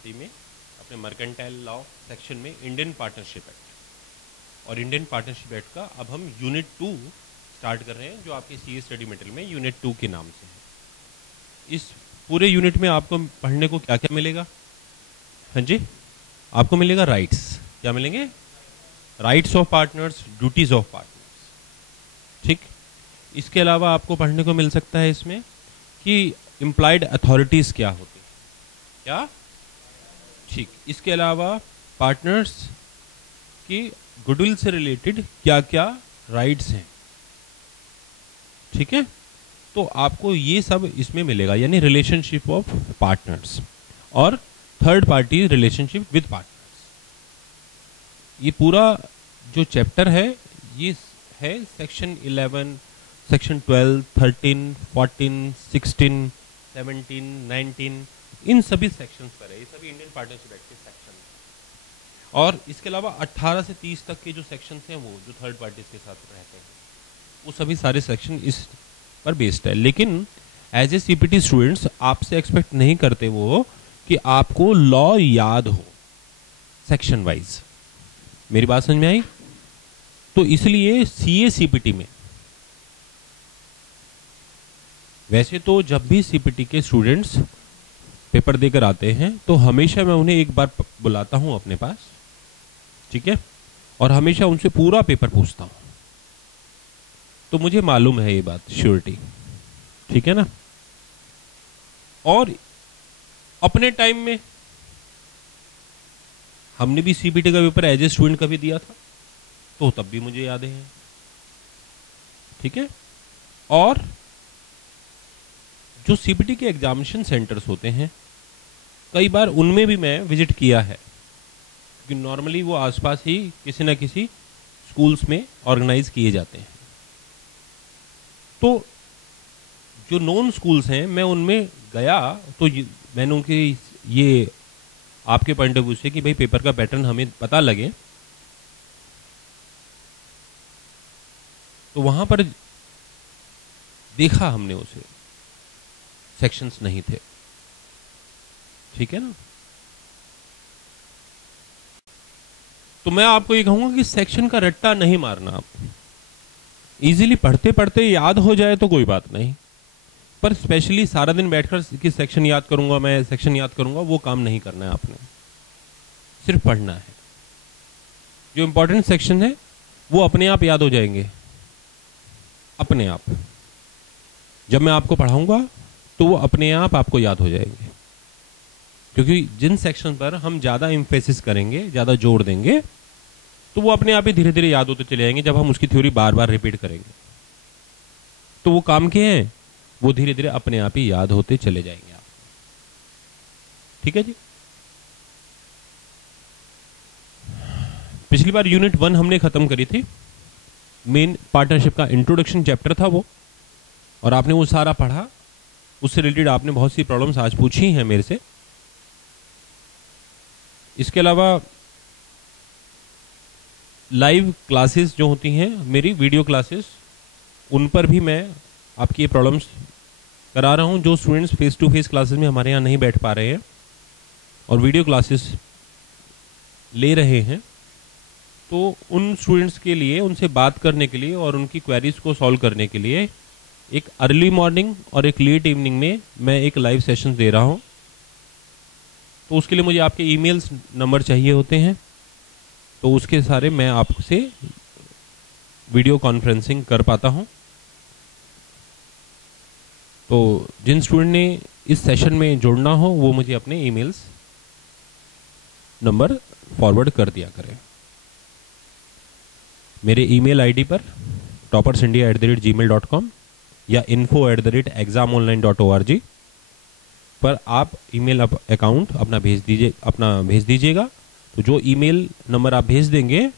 CPT में अपने mercantile law section में इंडियन पार्टनरशिप एक्ट, और इंडियन पार्टनरशिप एक्ट का अब हम यूनिट 2 स्टार्ट कर रहे हैं, जो आपके सीए स्टडी मटेरियल में यूनिट 2 के नाम से है। इस पूरे यूनिट में आपको पढ़ने को क्या क्या मिलेगा? हाँ जी, आपको मिलेगा राइट्स। क्या मिलेंगे? Rights of partners, duties of partners. ठीक, इसके अलावा आपको पढ़ने को मिल सकता है इसमें कि इम्प्लाइड अथॉरिटीज क्या होती है। क्या? ठीक, इसके अलावा पार्टनर्स की गुडविल से रिलेटेड क्या क्या राइट्स हैं। ठीक है, तो आपको ये सब इसमें मिलेगा, यानी रिलेशनशिप ऑफ पार्टनर्स और third party relationship with partners. ये पूरा जो चैप्टर है ये है सेक्शन 11, सेक्शन 12, 13, 14, 16, 17, 19, इन सभी सेक्शंस पर है। ये सभी इंडियन पार्टनरशिप एक्ट के सेक्शन हैं। और इसके अलावा 18 से 30 तक के जो सेक्शंस हैं, वो जो थर्ड पार्टीज के साथ रहते हैं, वो सभी सारे सेक्शन इस पर बेस्ड है। लेकिन एज ए सीपीटी स्टूडेंट्स आपसे एक्सपेक्ट नहीं करते वो कि आपको लॉ याद हो सेक्शन वाइज। मेरी बात समझ में आई? तो इसलिए सीए सीपीटी में, वैसे तो जब भी सीपीटी के स्टूडेंट्स पेपर देकर आते हैं तो हमेशा मैं उन्हें एक बार बुलाता हूं अपने पास, ठीक है, और हमेशा उनसे पूरा पेपर पूछता हूं। तो मुझे मालूम है ये बात, श्योरिटी, ठीक है ना। और अपने टाइम में हमने भी सीपीटी का पेपर एज ए स्टूडेंट कभी दिया था, तो तब भी मुझे याद है, ठीक है। और जो सीपीटी के एग्जामिनेशन सेंटर्स होते हैं, कई बार उनमें भी मैं विजिट किया है, क्योंकि नॉर्मली वो आसपास ही किसी ना किसी स्कूल्स में ऑर्गेनाइज किए जाते हैं। तो जो नॉन स्कूल्स हैं मैं उनमें गया, तो मैंने उनके ये आपके पॉइंट ऑफ व्यू से कि भाई पेपर का पैटर्न हमें पता लगे, तो वहां पर देखा हमने उसे, सेक्शंस नहीं थे, ठीक है ना। तो मैं आपको ये कहूंगा कि सेक्शन का रट्टा नहीं मारना। आप इजीली पढ़ते पढ़ते याद हो जाए तो कोई बात नहीं, पर स्पेशली सारा दिन बैठकर कि सेक्शन याद करूंगा मैं, सेक्शन याद करूंगा, वो काम नहीं करना है आपने। सिर्फ पढ़ना है। जो इंपॉर्टेंट सेक्शन है वो अपने आप याद हो जाएंगे, अपने आप। जब मैं आपको पढ़ाऊंगा तो वो अपने आप आपको याद हो जाएंगे, क्योंकि जिन सेक्शन पर हम ज़्यादा एम्फेसिस करेंगे, ज़्यादा जोर देंगे, तो वो अपने आप ही धीरे धीरे याद होते चले जाएंगे। जब हम उसकी थ्योरी बार बार रिपीट करेंगे तो वो काम के हैं, वो धीरे धीरे अपने आप ही याद होते चले जाएंगे आप, ठीक है जी। पिछली बार यूनिट 1 हमने खत्म करी थी, मेन पार्टनरशिप का इंट्रोडक्शन चैप्टर था वो, और आपने वो सारा पढ़ा। उससे रिलेटेड आपने बहुत सी प्रॉब्लम्स आज पूछी हैं मेरे से। इसके अलावा लाइव क्लासेस जो होती हैं मेरी, वीडियो क्लासेस, उन पर भी मैं आपकी ये प्रॉब्लम्स करा रहा हूं। जो students face to face classes में हमारे यहाँ नहीं बैठ पा रहे हैं और वीडियो क्लासेस ले रहे हैं, तो उन स्टूडेंट्स के लिए, उनसे बात करने के लिए और उनकी क्वेरीज को सॉल्व करने के लिए एक अर्ली मॉर्निंग और एक लेट इवनिंग में मैं एक लाइव सेशन दे रहा हूं। तो उसके लिए मुझे आपके ईमेल्स नंबर चाहिए होते हैं, तो उसके सारे मैं आपसे वीडियो कॉन्फ्रेंसिंग कर पाता हूं। तो जिन स्टूडेंट ने इस सेशन में जुड़ना हो वो मुझे अपने ईमेल्स नंबर फॉरवर्ड कर दिया करें। मेरे ईमेल आईडी पर toppersindia@gmail.com या info@examonline.org पर आप ईमेल अकाउंट अपना भेज दीजिएगा। तो जो ईमेल नंबर आप भेज देंगे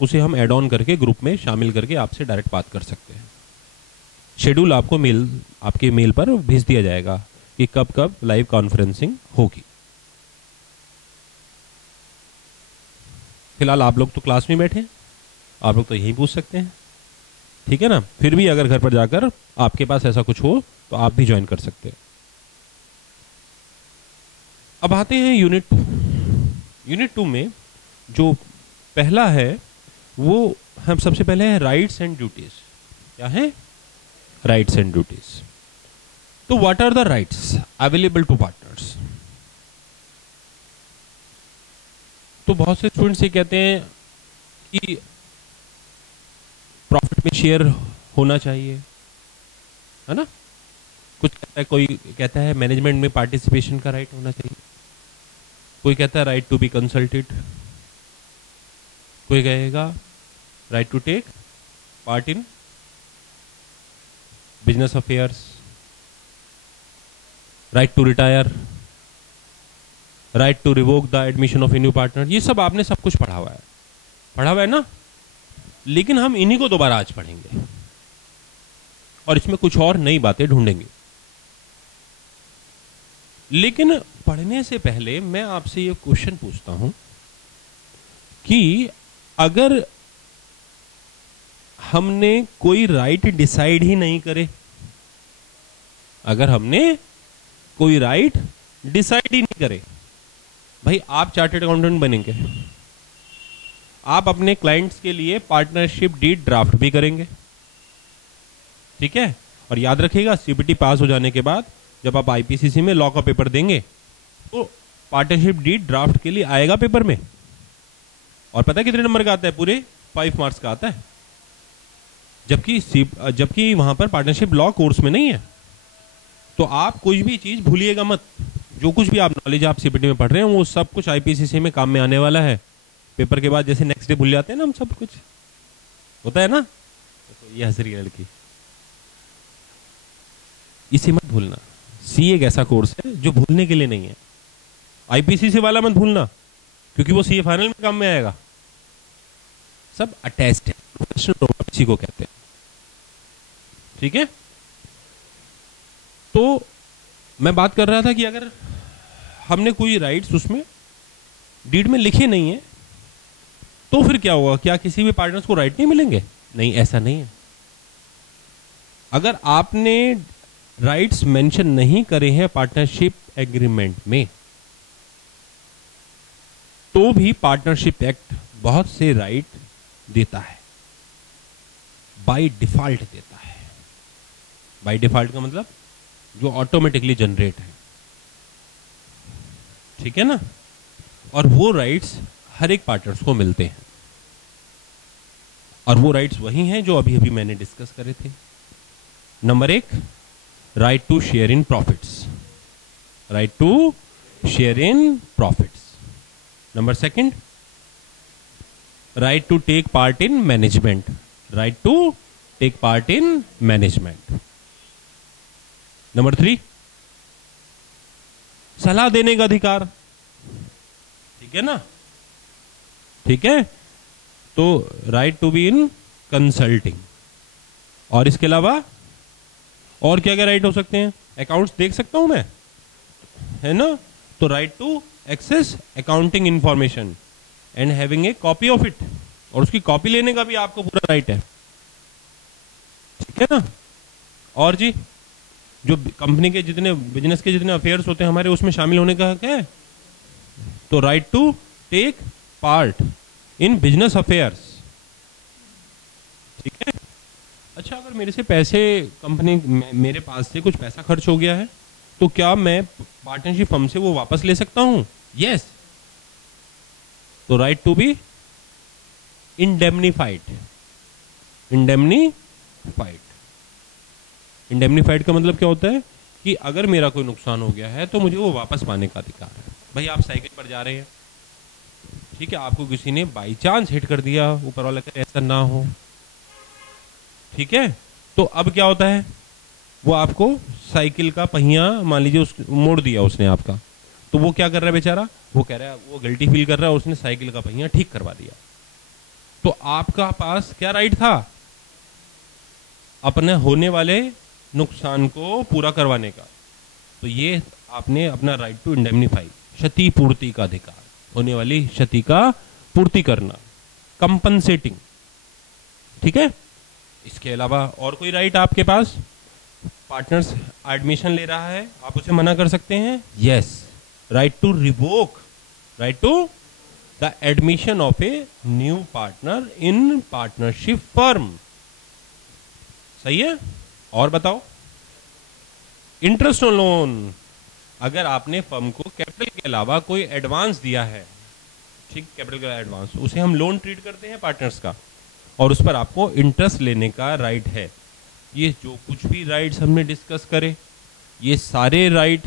उसे हम ऐड ऑन करके ग्रुप में शामिल करके आपसे डायरेक्ट बात कर सकते हैं। शेड्यूल आपको आपके मेल पर भेज दिया जाएगा कि कब कब लाइव कॉन्फ्रेंसिंग होगी। फिलहाल आप लोग तो क्लास में बैठे हैं, आप लोग तो यहीं पूछ सकते हैं, ठीक है ना। फिर भी अगर घर पर जाकर आपके पास ऐसा कुछ हो तो आप भी ज्वाइन कर सकते हैं। अब आते हैं यूनिट 2। यूनिट 2 में जो पहला है वो हम सबसे पहले है राइट्स एंड ड्यूटीज। क्या है? Rights and duties. तो what are the rights available to partners? तो बहुत से स्टूडेंट्स ये कहते हैं कि प्रॉफिट में शेयर होना चाहिए, है ना। कुछ कहता है, कोई कहता है मैनेजमेंट में पार्टिसिपेशन का राइट होना चाहिए, कोई कहता है राइट टू बी कंसल्टेड, कोई कहेगा right to take part in business affairs, right to retire, right to revoke the admission of a new partner. ये सब आपने सब कुछ पढ़ा हुआ है ना। लेकिन हम इन्हीं को दोबारा आज पढ़ेंगे और इसमें कुछ और नई बातें ढूंढेंगे। लेकिन पढ़ने से पहले मैं आपसे ये क्वेश्चन पूछता हूं कि अगर हमने कोई राइट डिसाइड ही नहीं करे, अगर हमने कोई राइट डिसाइड ही नहीं करे, भाई आप चार्टर्ड अकाउंटेंट बनेंगे, आप अपने क्लाइंट्स के लिए पार्टनरशिप डीड ड्राफ्ट भी करेंगे, ठीक है। और याद रखिएगा सीपीटी पास हो जाने के बाद जब आप आईपीसीसी में लॉ का पेपर देंगे तो पार्टनरशिप डीड ड्राफ्ट के लिए आएगा पेपर में, और पता है कितने नंबर का आता है? पूरे 5 मार्क्स का आता है। जबकि वहां पर पार्टनरशिप लॉ कोर्स में नहीं है। तो आप कुछ भी चीज भूलिएगा मत, जो कुछ भी आप नॉलेज आप सीपीटी में पढ़ रहे हैं वो सब कुछ आईपीसीसी में काम में आने वाला है। पेपर के बाद जैसे नेक्स्ट डे भूल जाते हैं ना हम, सब कुछ होता है ना। तो ये हंस रही है लड़की, इसे मत भूलना। सी एक ऐसा कोर्स है जो भूलने के लिए नहीं है। आईपीसीसी वाला मत भूलना, क्योंकि वो सीए फाइनल में काम में आएगा। सब अटैच्ड है, प्रोफेशनल इसी को कहते हैं, ठीक है। तो मैं बात कर रहा था कि अगर हमने कोई राइट्स उसमें डीड में लिखे नहीं है तो फिर क्या होगा? क्या किसी भी पार्टनर्स को राइट नहीं मिलेंगे? नहीं, ऐसा नहीं है। अगर आपने राइट्स मेंशन नहीं करे हैं पार्टनरशिप एग्रीमेंट में, तो भी पार्टनरशिप एक्ट बहुत से राइट देता है, बाय डिफॉल्ट देता है। बाय डिफॉल्ट का मतलब जो ऑटोमेटिकली जनरेट है, ठीक है ना। और वो राइट्स हर एक पार्टनर्स को मिलते हैं, और वो राइट्स वही हैं जो अभी अभी मैंने डिस्कस करे थे। Number 1, right to share in profits, right to share in profits. Number 2, right to take part in management, right to take part in management. Number 3, सलाह देने का अधिकार, ठीक है ना, ठीक है। तो right to be in consulting. और इसके अलावा और क्या क्या राइट हो सकते हैं? अकाउंट्स देख सकता हूं मैं, है ना, तो right to access accounting information and having a copy of it, और उसकी कॉपी लेने का भी आपको पूरा राइट है, ठीक है ना। और जी जो कंपनी के जितने बिजनेस के जितने अफेयर्स होते हैं हमारे, उसमें शामिल होने का क्या है? तो right to take part in business affairs, ठीक है। अच्छा, अगर मेरे से पैसे कंपनी मेरे पास से कुछ पैसा खर्च हो गया है तो क्या मैं पार्टनरशिप फर्म से वो वापस ले सकता हूं? यस। तो right to be indemnified. Indemnified, indemnified का मतलब क्या होता है कि अगर मेरा कोई नुकसान हो गया है तो मुझे वो वापस पाने का अधिकार है। भाई आप साइकिल पर जा रहे हैं, ठीक है, आपको किसी ने बाई चांस हिट कर दिया, ऊपर वाला करे ऐसा ना हो, ठीक है। तो अब क्या होता है, वो आपको साइकिल का पहिया मान लीजिए उस मोड़ दिया उसने आपका, तो वो क्या कर रहा है बेचारा? वो कह रहा है, वो गिल्टी फील कर रहा है, उसने साइकिल का पहिया ठीक करवा दिया। तो आपका पास क्या राइट था? अपने होने वाले नुकसान को पूरा करवाने का। तो ये आपने अपना राइट टू इंडेमनीफाई, क्षतिपूर्ति का अधिकार, होने वाली क्षति का पूर्ति करना, कंपनसेटिंग, ठीक है। इसके अलावा और कोई राइट आपके पास? पार्टनर्स एडमिशन ले रहा है, आप उसे मना कर सकते हैं, yes. Right to revoke, right to the admission of a new partner in partnership firm. सही है? और बताओ, इंटरेस्ट ऑन लोन, अगर आपने फर्म को कैपिटल के अलावा कोई एडवांस दिया है, ठीक, कैपिटल का एडवांस, उसे हम लोन ट्रीट करते हैं पार्टनर्स का, और उस पर आपको इंटरेस्ट लेने का राइट है। ये जो कुछ भी राइट्स हमने डिस्कस करे, ये सारे राइट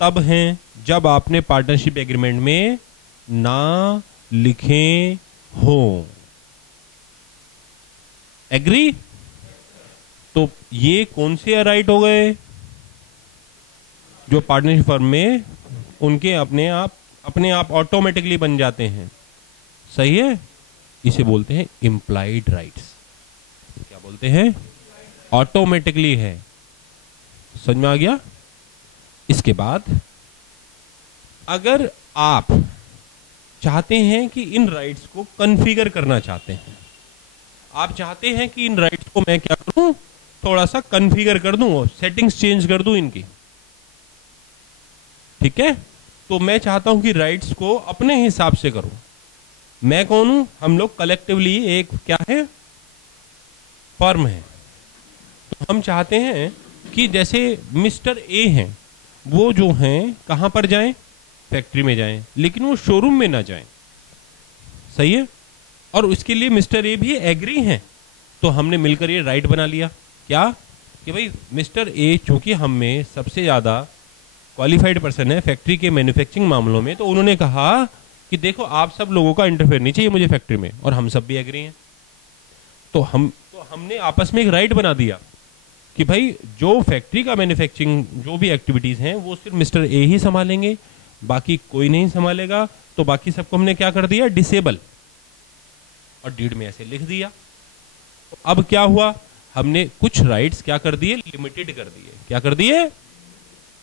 तब हैं जब आपने पार्टनरशिप एग्रीमेंट में ना लिखे हो। एग्री? तो ये कौन से राइट हो गए जो पार्टनरशिप फर्म में उनके अपने आप ऑटोमेटिकली बन जाते हैं। सही है? इसे बोलते हैं इम्प्लाइड राइट्स। क्या बोलते हैं? ऑटोमेटिकली है। समझ में आ गया? इसके बाद अगर आप चाहते हैं कि इन राइट्स को कॉन्फ़िगर करना चाहते हैं, आप चाहते हैं कि इन राइट्स को मैं क्या करूं, थोड़ा सा कॉन्फ़िगर कर दूं, सेटिंग्स चेंज कर दूं इनकी, ठीक है? तो मैं चाहता हूं कि राइट्स को अपने हिसाब से करूं। मैं कौन हूं? हम लोग कलेक्टिवली एक क्या है, फर्म है। तो हम चाहते हैं कि जैसे मिस्टर ए हैं, वो जो हैं कहां पर जाएं, फैक्ट्री में जाएं, लेकिन वो शोरूम में ना जाएं। सही है? और उसके लिए मिस्टर ए भी एग्री हैं। तो हमने मिलकर ये राइट बना लिया, क्या कि भाई मिस्टर ए चूंकि हम में सबसे ज्यादा क्वालिफाइड पर्सन है फैक्ट्री के मैन्युफैक्चरिंग मामलों में, तो उन्होंने कहा कि देखो आप सब लोगों का इंटरफेयर नहीं चाहिए मुझे फैक्ट्री में, और हम सब भी एग्री हैं। तो हमने आपस में एक राइट बना दिया कि भाई जो फैक्ट्री का मैन्युफैक्चरिंग जो भी एक्टिविटीज हैं वो सिर्फ मिस्टर ए ही संभालेंगे, बाकी कोई नहीं संभालेगा। तो बाकी सबको हमने क्या कर दिया, डिसेबल, और डीड में ऐसे लिख दिया। तो अब क्या हुआ, हमने कुछ राइट्स क्या कर दिए, लिमिटेड कर दिए। क्या कर दिए?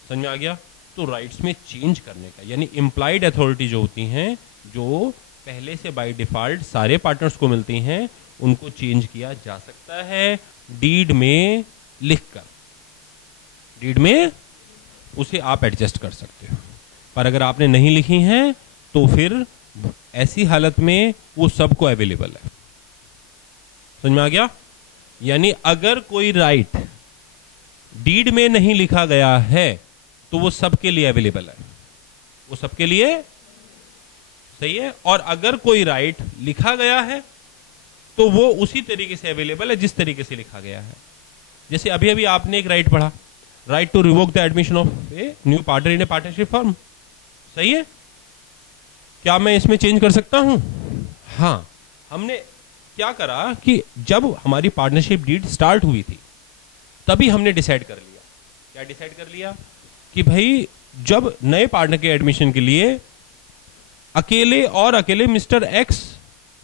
समझ में आ गया? तो राइट्स में चेंज करने का, यानी इम्प्लाइड अथॉरिटी जो होती हैं, जो पहले से बाय डिफॉल्ट सारे पार्टनर्स को मिलती हैं, उनको चेंज किया जा सकता है डीड में लिखकर। डीड में उसे आप एडजस्ट कर सकते हो, पर अगर आपने नहीं लिखी हैं तो फिर ऐसी हालत में वो सबको अवेलेबल है। समझ में आ गया? यानी अगर कोई राइट डीड में नहीं लिखा गया है तो वो सबके लिए अवेलेबल है, वो सबके लिए। सही है? और अगर कोई राइट लिखा गया है तो वो उसी तरीके से अवेलेबल है जिस तरीके से लिखा गया है। जैसे अभी अभी आपने एक राइट पढ़ा, right to revoke the admission of a new partner in a partnership firm. सही है? क्या मैं इसमें चेंज कर सकता हूं? हाँ। हमने क्या करा कि जब हमारी पार्टनरशिप डीड स्टार्ट हुई थी तभी हमने डिसाइड कर लिया। क्या डिसाइड कर लिया? कि भाई जब नए पार्टनर के एडमिशन के लिए अकेले मिस्टर एक्स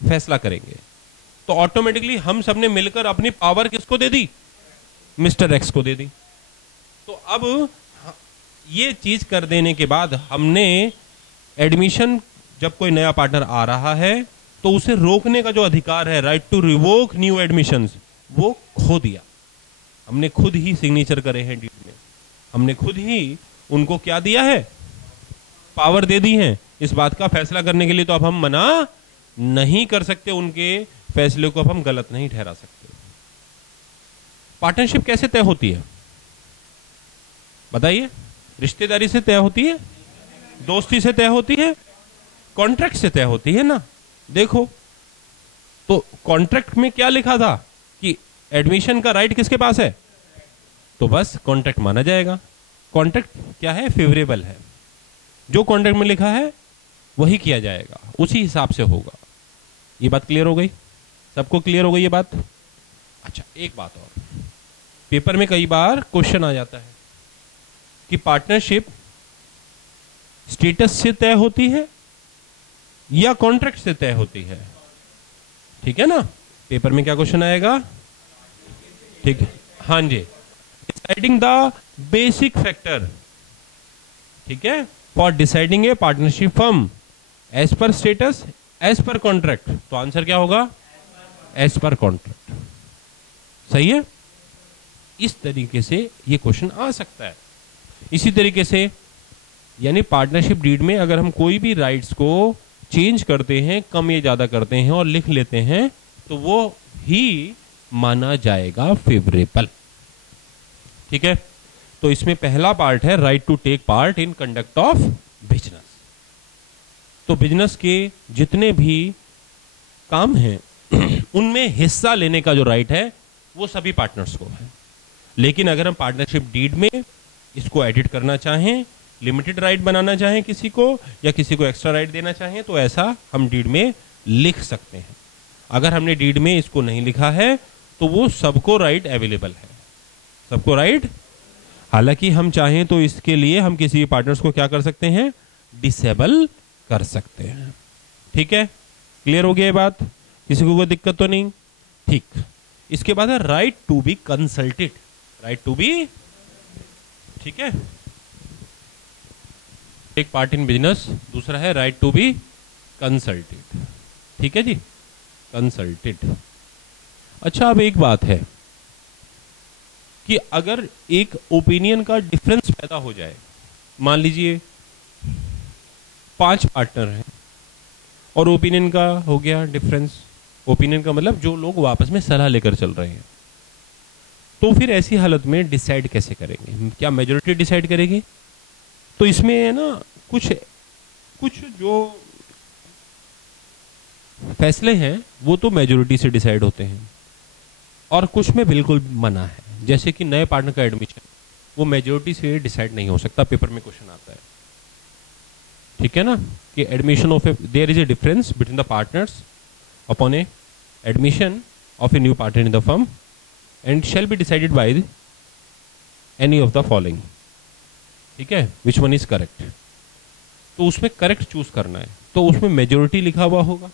फैसला करेंगे, तो ऑटोमेटिकली हम सबने मिलकर अपनी पावर किसको दे दी, मिस्टर एक्स को दे दी। तो अब ये चीज कर देने के बाद हमने एडमिशन, जब कोई नया पार्टनर आ रहा है तो उसे रोकने का जो अधिकार है, right to revoke new admissions, वो खो दिया। हमने खुद ही सिग्नेचर करे हैं डीड में, हमने खुद ही उनको क्या दिया है, पावर दे दी है इस बात का फैसला करने के लिए। तो अब हम मना नहीं कर सकते, उनके फैसले को अब हम गलत नहीं ठहरा सकते। पार्टनरशिप कैसे तय होती है बताइए? रिश्तेदारी से तय होती है, दोस्ती से तय होती है, कॉन्ट्रैक्ट से तय होती है ना। देखो तो कॉन्ट्रैक्ट में क्या लिखा था कि एडमिशन का राइट किसके पास है, तो बस कॉन्ट्रैक्ट माना जाएगा। कॉन्ट्रैक्ट क्या है, फेवरेबल है। जो कॉन्ट्रैक्ट में लिखा है वही किया जाएगा, उसी हिसाब से होगा। ये बात क्लियर हो गई? सबको क्लियर हो गई ये बात? अच्छा, एक बात और, पेपर में कई बार क्वेश्चन आ जाता है कि पार्टनरशिप स्टेटस से तय होती है या कॉन्ट्रैक्ट से तय होती है। ठीक है ना? पेपर में क्या क्वेश्चन आएगा? ठीक है, हाँ जी, डिसाइडिंग द बेसिक फैक्टर, ठीक है, for deciding a partnership firm as per status, as per contract. तो आंसर क्या होगा? As per contract. सही है? इस तरीके से ये क्वेश्चन आ सकता है। इसी तरीके से यानी पार्टनरशिप डीड में अगर हम कोई भी राइट्स को चेंज करते हैं, कम या ज्यादा करते हैं और लिख लेते हैं, तो वो ही माना जाएगा फेवरेबल। ठीक है, तो इसमें पहला पार्ट है right to take part in conduct of business. तो बिजनेस के जितने भी काम हैं उनमें हिस्सा लेने का जो राइट है वो सभी पार्टनर्स को है। लेकिन अगर हम पार्टनरशिप डीड में इसको एडिट करना चाहें, लिमिटेड राइट बनाना चाहें किसी को, या किसी को एक्स्ट्रा राइट देना चाहें, तो ऐसा हम डीड में लिख सकते हैं। अगर हमने डीड में इसको नहीं लिखा है तो वो सबको राइट अवेलेबल है, सबको राइट। हालांकि हम चाहें तो इसके लिए हम किसी पार्टनर्स को क्या कर सकते हैं, डिसेबल कर सकते हैं। ठीक है, क्लियर हो गया ये बात, किसी को कोई दिक्कत तो नहीं। ठीक, इसके बाद है right to be consulted, right to be, ठीक है, एक पार्ट इन बिजनेस, दूसरा है राइट टू बी कंसल्टेड। ठीक है जी, कंसल्टेड। अच्छा, अब एक बात है कि अगर एक ओपिनियन का डिफरेंस पैदा हो जाए, मान लीजिए 5 पार्टनर हैं और ओपिनियन का हो गया डिफरेंस, ओपिनियन का मतलब जो लोग आपस में सलाह लेकर चल रहे हैं, तो फिर ऐसी हालत में डिसाइड कैसे करेंगे, क्या मेजॉरिटी डिसाइड करेगी? तो इसमें है ना कुछ जो फैसले हैं वो तो मेजॉरिटी से डिसाइड होते हैं और कुछ में बिल्कुल मना है। जैसे कि नए पार्टनर का एडमिशन, वो मेजॉरिटी से डिसाइड नहीं हो सकता, पेपर में क्वेश्चन आता है। ठीक है ना, कि admission of their is a difference between the partners upon A admission of a new partner in the firm and shall be decided by any of the following. ठीक है, विच वन इज करेक्ट, तो उसमें correct choose करना है। तो उसमें majority लिखा हुआ होगा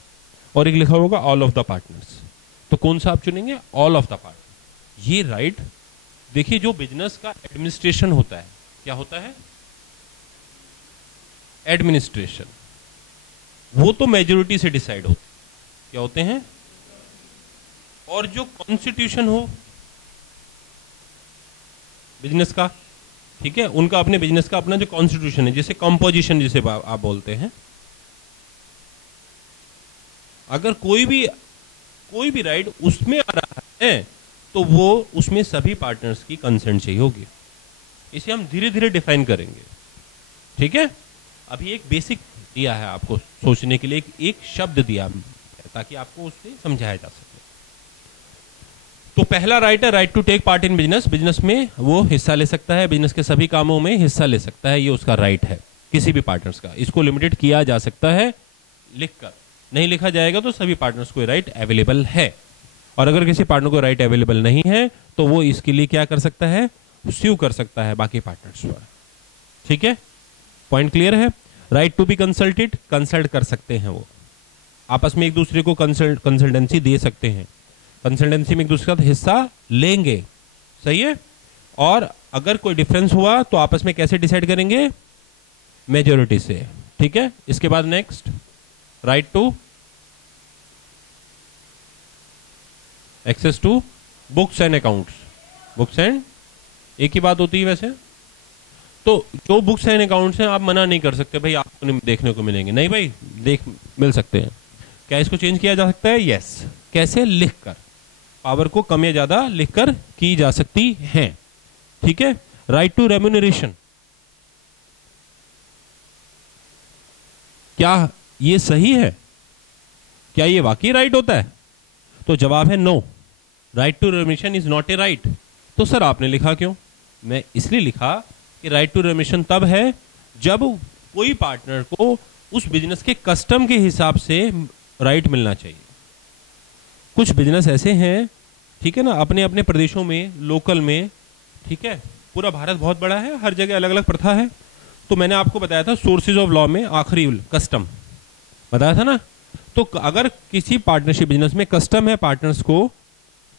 और एक लिखा होगा ऑल ऑफ द पार्टनर्स, तो कौन सा आप चुनेंगे? All of the partner. ये राइट देखिए, जो बिजनेस का एडमिनिस्ट्रेशन होता है, क्या होता है? एडमिनिस्ट्रेशन, वो तो मेजॉरिटी से डिसाइड होते क्या होते हैं। और जो कॉन्स्टिट्यूशन हो बिजनेस का, ठीक है, उनका अपने बिजनेस का अपना जो कॉन्स्टिट्यूशन है, जैसे कंपोजिशन जिसे आप बोलते हैं, अगर कोई भी राइट उसमें आ रहा है तो वो उसमें सभी पार्टनर्स की कंसेंट चाहिए होगी। इसे हम धीरे धीरे डिफाइन करेंगे। ठीक है, अभी एक बेसिक दिया है आपको सोचने के लिए, एक शब्द दिया ताकि आपको उससे समझाया जा सके। तो पहला राइट है right to take part in business, business में वो हिस्सा ले सकता है, बिजनेस के सभी कामों में हिस्सा ले सकता है, ये उसका राइट है किसी भी पार्टनर्स का। इसको लिमिटेड किया जा सकता है लिखकर, नहीं लिखा जाएगा तो सभी पार्टनर्स को राइट अवेलेबल है। और अगर किसी पार्टनर को राइट अवेलेबल नहीं है तो वो इसके लिए क्या कर सकता है? स्यू कर सकता है बाकी पार्टनर्स पर। ठीक है, पॉइंट क्लियर है। Right to be consulted, consult कर सकते हैं, वो आपस में एक दूसरे को कंसल्टेंसी दे सकते हैं, कंसल्टेंसी में एक दूसरे का हिस्सा लेंगे। सही है। और अगर कोई डिफरेंस हुआ तो आपस में कैसे डिसाइड करेंगे? मेजॉरिटी से। ठीक है, इसके बाद next right to access to books and accounts. Books and एक ही बात होती है वैसे तो, जो बुक्स एंड अकाउंट्स हैं आप मना नहीं कर सकते भाई आपको नहीं देखने को मिलेंगे, नहीं भाई मिल सकते हैं। क्या इसको चेंज किया जा सकता है? यस। कैसे? लिखकर, पावर को कम या ज्यादा लिखकर की जा सकती है। ठीक है। राइट टू रेम्यूनरेशन, क्या ये सही है? क्या ये वाकई राइट होता है? तो जवाब है no, right to remuneration is not a right. तो सर आपने लिखा क्यों? मैं इसलिए लिखा कि राइट टू रेम्यूनरेशन तब है जब कोई पार्टनर को उस बिजनेस के कस्टम के हिसाब से राइट मिलना चाहिए। कुछ बिजनेस ऐसे हैं, ठीक है ना, अपने अपने प्रदेशों में, लोकल में, ठीक है, पूरा भारत बहुत बड़ा है, हर जगह अलग अलग प्रथा है। तो मैंने आपको बताया था सोर्सेज ऑफ लॉ में आखिरी कस्टम बताया था ना। तो अगर किसी पार्टनरशिप बिजनेस में कस्टम है पार्टनर्स को,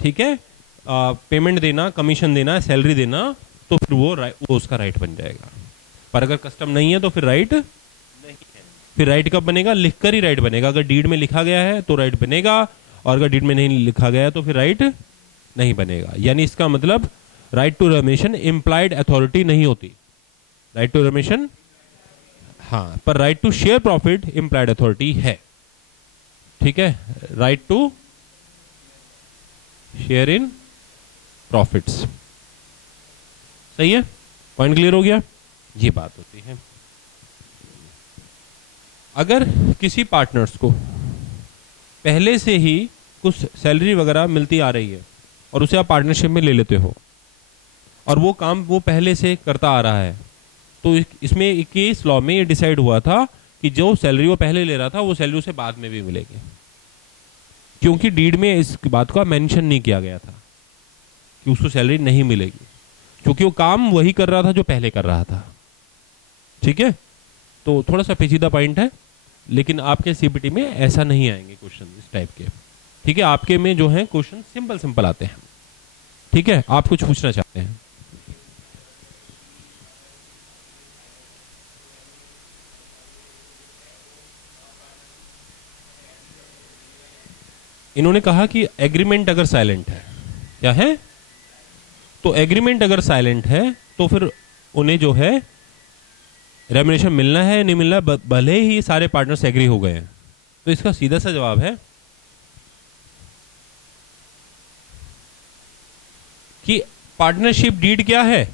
ठीक है, पेमेंट देना, कमीशन देना, सैलरी देना, तो फिर वो उसका राइट बन जाएगा। पर अगर कस्टम नहीं है तो फिर राइट नहीं है। फिर राइट कब बनेगा? लिखकर ही राइट बनेगा। अगर डीड में लिखा गया है तो राइट बनेगा, और अगर डीड में नहीं लिखा गया है तो फिर राइट नहीं बनेगा। यानी इसका मतलब right to remuneration implied authority नहीं होती। राइट टू रेम्यूनरेशन हाँ, पर right to share profit implied authority है। ठीक है, right to share in profits. सही है, पॉइंट क्लियर हो गया। ये बात होती है। अगर किसी पार्टनर्स को पहले से ही कुछ सैलरी वगैरह मिलती आ रही है और उसे आप पार्टनरशिप में ले लेते हो और वो काम वो पहले से करता आ रहा है, तो इसमें केस लॉ में ये डिसाइड हुआ था कि जो सैलरी वो पहले ले रहा था वो सैलरी उसे बाद में भी मिलेगी, क्योंकि डीड में इस बात का मेंशन नहीं किया गया था कि उसको सैलरी नहीं मिलेगी, क्योंकि वो काम वही कर रहा था जो पहले कर रहा था। ठीक है, तो थोड़ा सा पेचीदा पॉइंट है, लेकिन आपके सीपीटी में ऐसा नहीं आएंगे क्वेश्चन इस टाइप के। ठीक है, आपके में जो है क्वेश्चन सिंपल सिंपल आते हैं। ठीक है, आप कुछ पूछना चाहते हैं? इन्होंने कहा कि एग्रीमेंट अगर साइलेंट है, क्या है, तो एग्रीमेंट अगर साइलेंट है तो फिर उन्हें जो है रेम्युनरेशन मिलना है नहीं मिलना, भले ही सारे पार्टनर्स एग्री हो गए हैं। तो इसका सीधा सा जवाब है कि पार्टनरशिप डीड क्या है,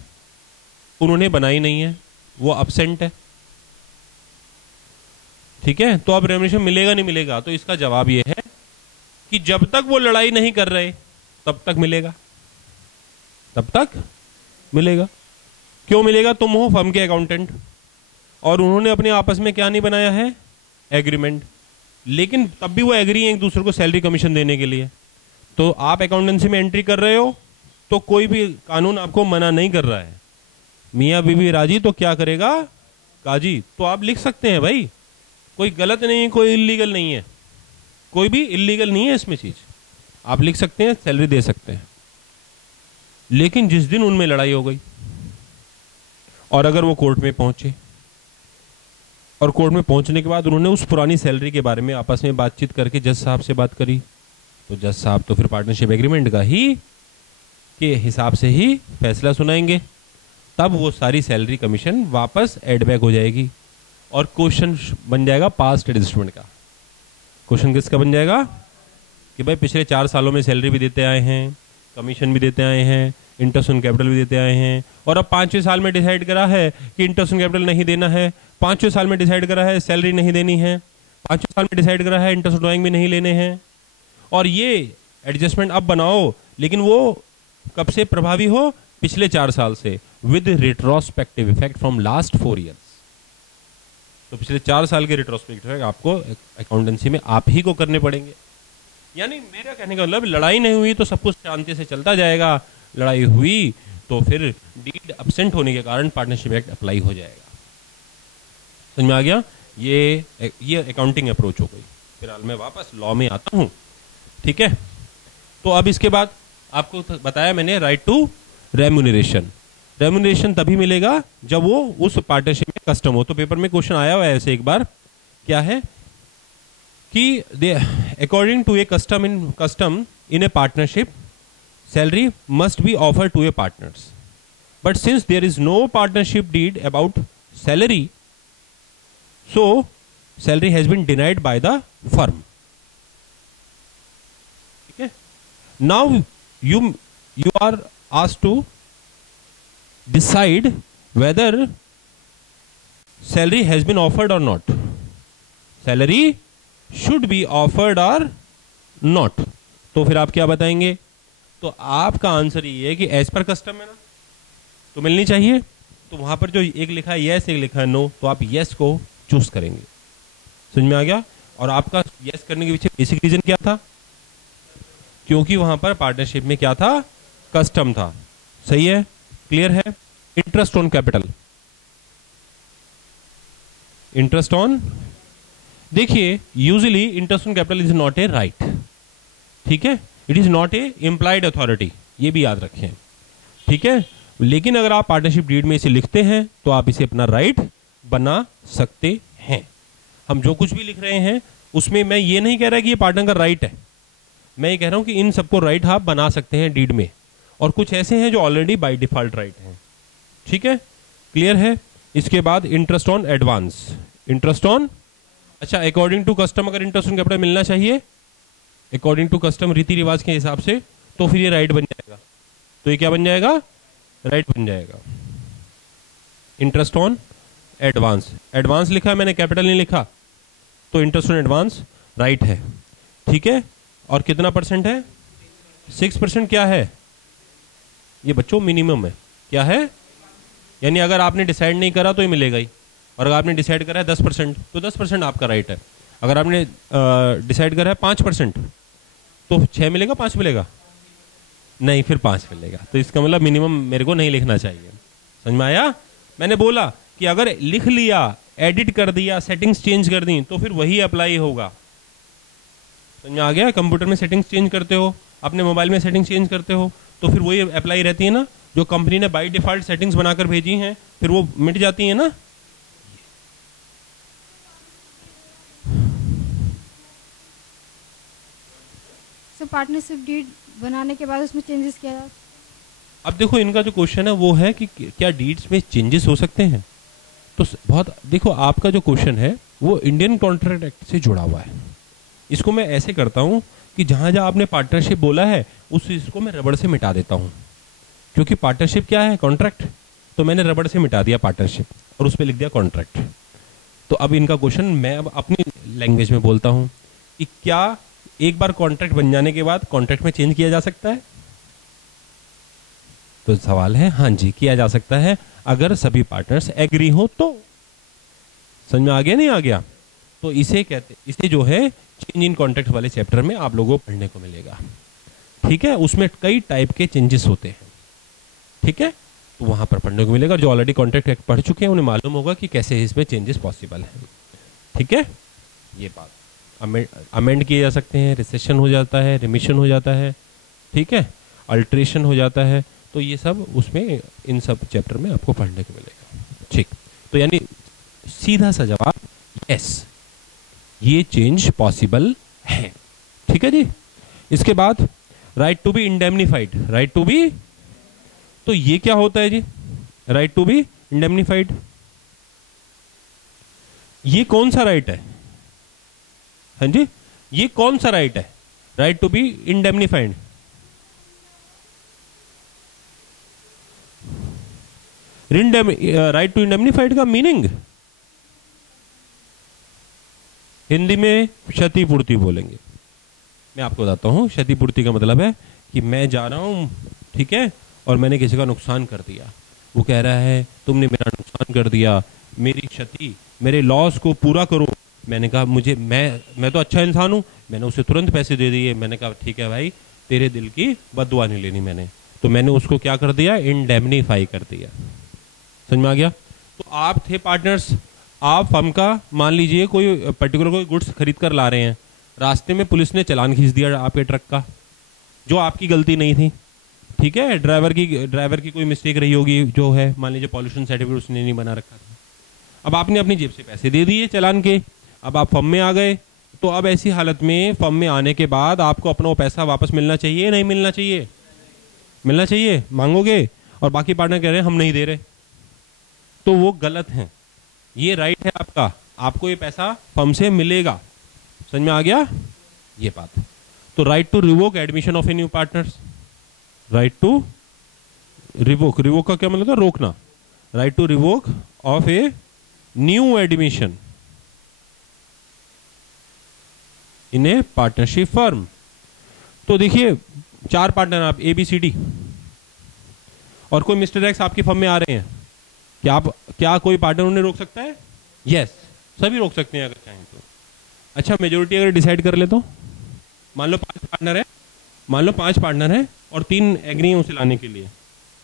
उन्होंने बनाई नहीं है, वो अब्सेंट है। ठीक है, तो अब रेम्युनरेशन मिलेगा नहीं मिलेगा, तो इसका जवाब ये है कि जब तक वो लड़ाई नहीं कर रहे तब तक मिलेगा, तब तक मिलेगा। क्यों मिलेगा? तुम हो फर्म के अकाउंटेंट और उन्होंने अपने आपस में क्या नहीं बनाया है, एग्रीमेंट, लेकिन तब भी वो एग्री हैं एक दूसरे को सैलरी कमीशन देने के लिए। तो आप अकाउंटेंसी में एंट्री कर रहे हो तो कोई भी कानून आपको मना नहीं कर रहा है। मियाँ बीवी राजी तो क्या करेगा काजी, तो आप लिख सकते हैं भाई, कोई गलत नहीं है, कोई इलीगल नहीं है, कोई भी इलीगल नहीं है इसमें चीज, आप लिख सकते हैं, सैलरी दे सकते हैं। लेकिन जिस दिन उनमें लड़ाई हो गई और अगर वो कोर्ट में पहुंचे और कोर्ट में पहुंचने के बाद उन्होंने उस पुरानी सैलरी के बारे में आपस में बातचीत करके जज साहब से बात करी, तो जज साहब तो फिर पार्टनरशिप एग्रीमेंट का ही के हिसाब से ही फैसला सुनाएंगे, तब वो सारी सैलरी कमीशन वापस एड बैक हो जाएगी और क्वेश्चन बन जाएगा पास्ट एडजस्टमेंट का। क्वेश्चन किसका बन जाएगा कि भाई पिछले 4 सालों में सैलरी भी देते आए हैं, कमीशन भी देते आए हैं, इंटरेस्ट ऑन कैपिटल भी देते आए हैं, और अब 5वें साल में डिसाइड करा है कि इंटरेस्ट ऑन कैपिटल नहीं देना है, 5वें साल में डिसाइड करा है सैलरी नहीं देनी है, 5वें साल में डिसाइड करा है इंटरेस्ट ड्राइंग भी नहीं लेने हैं, और ये एडजस्टमेंट अब बनाओ, लेकिन वो कब से प्रभावी हो, पिछले 4 साल से, with retrospective effect from last 4 years. तो पिछले 4 साल के रिट्रोस्पेक्टिव इफेक्ट आपको अकाउंटेंसी में आप ही को करने पड़ेंगे। यानी मेरा कहने का मतलब लड़ाई नहीं हुई तो सब कुछ शांति से चलता जाएगा, लड़ाई हुई तो फिर डीड अब्सेंट होने के कारण पार्टनरशिप एक्ट अप्लाई हो जाएगा। समझ में आ गया? ये अकाउंटिंग अप्रोच हो गई। फिलहाल मैं वापस लॉ में आता हूं। ठीक है, तो अब इसके बाद आपको बताया मैंने राइट टू रेम्यूनरेशन। रेम्यूनरेशन तभी मिलेगा जब वो उस पार्टनरशिप में कस्टम हो। तो पेपर में क्वेश्चन आया हुआ है ऐसे एक बार, क्या है कि according to a custom in a partnership salary must be offer to a partners, but since there is no partnership deed about salary, so salary has been denied by the firm. ठीक है, now you are asked to decide whether salary has been offered or not. Salary should be offered or not. तो फिर आप क्या बताएंगे? तो आपका answer ये है कि एज पर कस्टम है ना, तो मिलनी चाहिए। तो वहां पर जो एक लिखा है यस, एक लिखा है नो, तो आप यस को चूज करेंगे। समझ में आ गया? और आपका यस करने के पीछे बेसिक रीजन क्या था? क्योंकि वहां पर पार्टनरशिप में क्या था, कस्टम था। सही है, क्लियर है। Interest on capital, interest on, देखिए usually interest on capital is not a right. ठीक है, it is not a implied authority, ये भी याद रखें। ठीक है, लेकिन अगर आप पार्टनरशिप डीड में इसे लिखते हैं तो आप इसे अपना राइट बना सकते हैं। हम जो कुछ भी लिख रहे हैं उसमें मैं ये नहीं कह रहा कि ये पार्टनर का राइट है, मैं ये कह रहा हूं कि इन सबको राइट आप बना सकते हैं डीड में, और कुछ ऐसे हैं जो ऑलरेडी बाय डिफॉल्ट राइट हैं। ठीक है, क्लियर है? इसके बाद interest on advance, interest on, अच्छा अकॉर्डिंग टू कस्टम अगर इंटरेस्ट ऑन कैपिटल मिलना चाहिए अकॉर्डिंग टू कस्टम, रीति रिवाज के हिसाब से, तो फिर ये राइट बन जाएगा। तो ये क्या बन जाएगा, राइट बन जाएगा। इंटरेस्ट ऑन एडवांस, एडवांस लिखा है मैंने, कैपिटल नहीं लिखा, तो इंटरेस्ट ऑन एडवांस राइट है, ठीक है। और कितना परसेंट है, 6% क्या है ये बच्चों, मिनिमम है, क्या है, यानी अगर आपने डिसाइड नहीं करा तो ये मिलेगा ही, और अगर आपने डिसाइड करा है 10% तो 10% आपका राइट है। अगर आपने डिसाइड करा है 5% तो 6 मिलेगा, 5 मिलेगा, नहीं फिर 5 मिलेगा। तो इसका मतलब मिनिमम मेरे को नहीं लिखना चाहिए। समझ में आया? मैंने बोला कि अगर लिख लिया, एडिट कर दिया, सेटिंग्स चेंज कर दी तो फिर वही अप्लाई होगा। समझ में आ गया? कंप्यूटर में सेटिंग्स चेंज करते हो, अपने मोबाइल में सेटिंग्स चेंज करते हो, तो फिर वही अप्लाई रहती है ना, जो कंपनी ने बाय डिफॉल्ट सेटिंग्स बनाकर भेजी हैं फिर वो मिट जाती है ना। पार्टनरशिप डीड बनाने के बाद उसमें चेंजेस किया जाए। अब देखो इनका जो क्वेश्चन है वो है कि क्या डीड्स में चेंजेस हो सकते हैं। तो बहुत देखो, आपका जो क्वेश्चन है वो इंडियन कॉन्ट्रैक्ट एक्ट से जुड़ा हुआ है। इसको मैं ऐसे करता हूँ कि जहाँ जहाँ आपने पार्टनरशिप बोला है उस इसको मैं रबड़ से मिटा देता हूँ, क्योंकि पार्टनरशिप क्या है, कॉन्ट्रैक्ट। तो मैंने रबड़ से मिटा दिया पार्टनरशिप और उस पर लिख दिया कॉन्ट्रैक्ट। तो अब इनका क्वेश्चन मैं अब अपनी लैंग्वेज में बोलता हूँ कि क्या एक बार कॉन्ट्रैक्ट बन जाने के बाद कॉन्ट्रैक्ट में चेंज किया जा सकता है। तो सवाल है हाँ जी किया जा सकता है, अगर सभी पार्टनर्स एग्री हो तो। समझ में आ गया नहीं आ गया? तो इसे कहते, इसे जो है चेंज इन कॉन्ट्रैक्ट वाले चैप्टर में आप लोगों को पढ़ने को मिलेगा, ठीक है। उसमें कई टाइप के चेंजेस होते हैं, ठीक है, तो वहां पर पढ़ने को मिलेगा। जो ऑलरेडी कॉन्ट्रैक्ट एक्ट पढ़ चुके हैं उन्हें मालूम होगा कि कैसे इसमें चेंजेस पॉसिबल है, ठीक है। ये बात अमेंड किए जा सकते हैं, रिसेशन हो जाता है, रिमिशन हो जाता है, ठीक है, अल्ट्रेशन हो जाता है। तो ये सब उसमें इन सब चैप्टर में आपको पढ़ने को मिलेगा, ठीक। तो यानी सीधा सा जवाब यस, ये चेंज पॉसिबल है, ठीक है जी। इसके बाद right to be indemnified, right to be, तो ये क्या होता है जी, राइट टू बी इंडेमनीफाइड, ये कौन सा राइट है? हाँ जी, ये कौन सा राइट है, right to be indemnified? Right to indemnified का मीनिंग हिंदी में क्षतिपूर्ति बोलेंगे। मैं आपको बताता हूं, क्षतिपूर्ति का मतलब है कि मैं जा रहा हूं, ठीक है, और मैंने किसी का नुकसान कर दिया। वो कह रहा है तुमने मेरा नुकसान कर दिया, मेरी क्षति, मेरे लॉस को पूरा करो। मैंने कहा मुझे, मैं तो अच्छा इंसान हूं, मैंने उसे तुरंत पैसे दे दिए। मैंने कहा ठीक है भाई, तेरे दिल की बददुआ नहीं लेनी मैंने। तो मैंने उसको क्या कर दिया, इंडेमनीफाई कर दिया। समझ में आ गया? तो आप थे पार्टनर्स, आप फर्म का मान लीजिए कोई पर्टिकुलर कोई गुड्स खरीद कर ला रहे हैं, रास्ते में पुलिस ने चालान खींच दिया आपके ट्रक का, जो आपकी गलती नहीं थी, ठीक है, ड्राइवर की कोई मिस्टेक रही होगी, जो है मान लीजिए पॉल्यूशन सर्टिफिकेट उसने नहीं बना रखा था। अब आपने अपनी जेब से पैसे दे दिए चालान के, अब आप फर्म में आ गए। तो अब ऐसी हालत में फर्म में आने के बाद आपको अपना वो पैसा वापस मिलना चाहिए, नहीं मिलना चाहिए? मिलना चाहिए, मांगोगे, और बाकी पार्टनर कह रहे हैं हम नहीं दे रहे, तो वो गलत है। ये राइट है आपका, आपको ये पैसा फर्म से मिलेगा। समझ में आ गया ये बात? तो right to revoke admission of a new partners, right to revoke, revoke का क्या मतलब था, रोकना। Right to revoke of a new admission in a partnership firm. तो देखिए 4 पार्टनर आप ABCD, और कोई मिस्टर एक्स आपकी फर्म में आ रहे हैं, क्या कोई पार्टनर उन्हें रोक सकता है? यस, सभी रोक सकते हैं अगर चाहें तो। अच्छा, मेजोरिटी अगर डिसाइड कर ले तो मान लो 5 पार्टनर है और 3 एग्री हैं उसे लाने के लिए,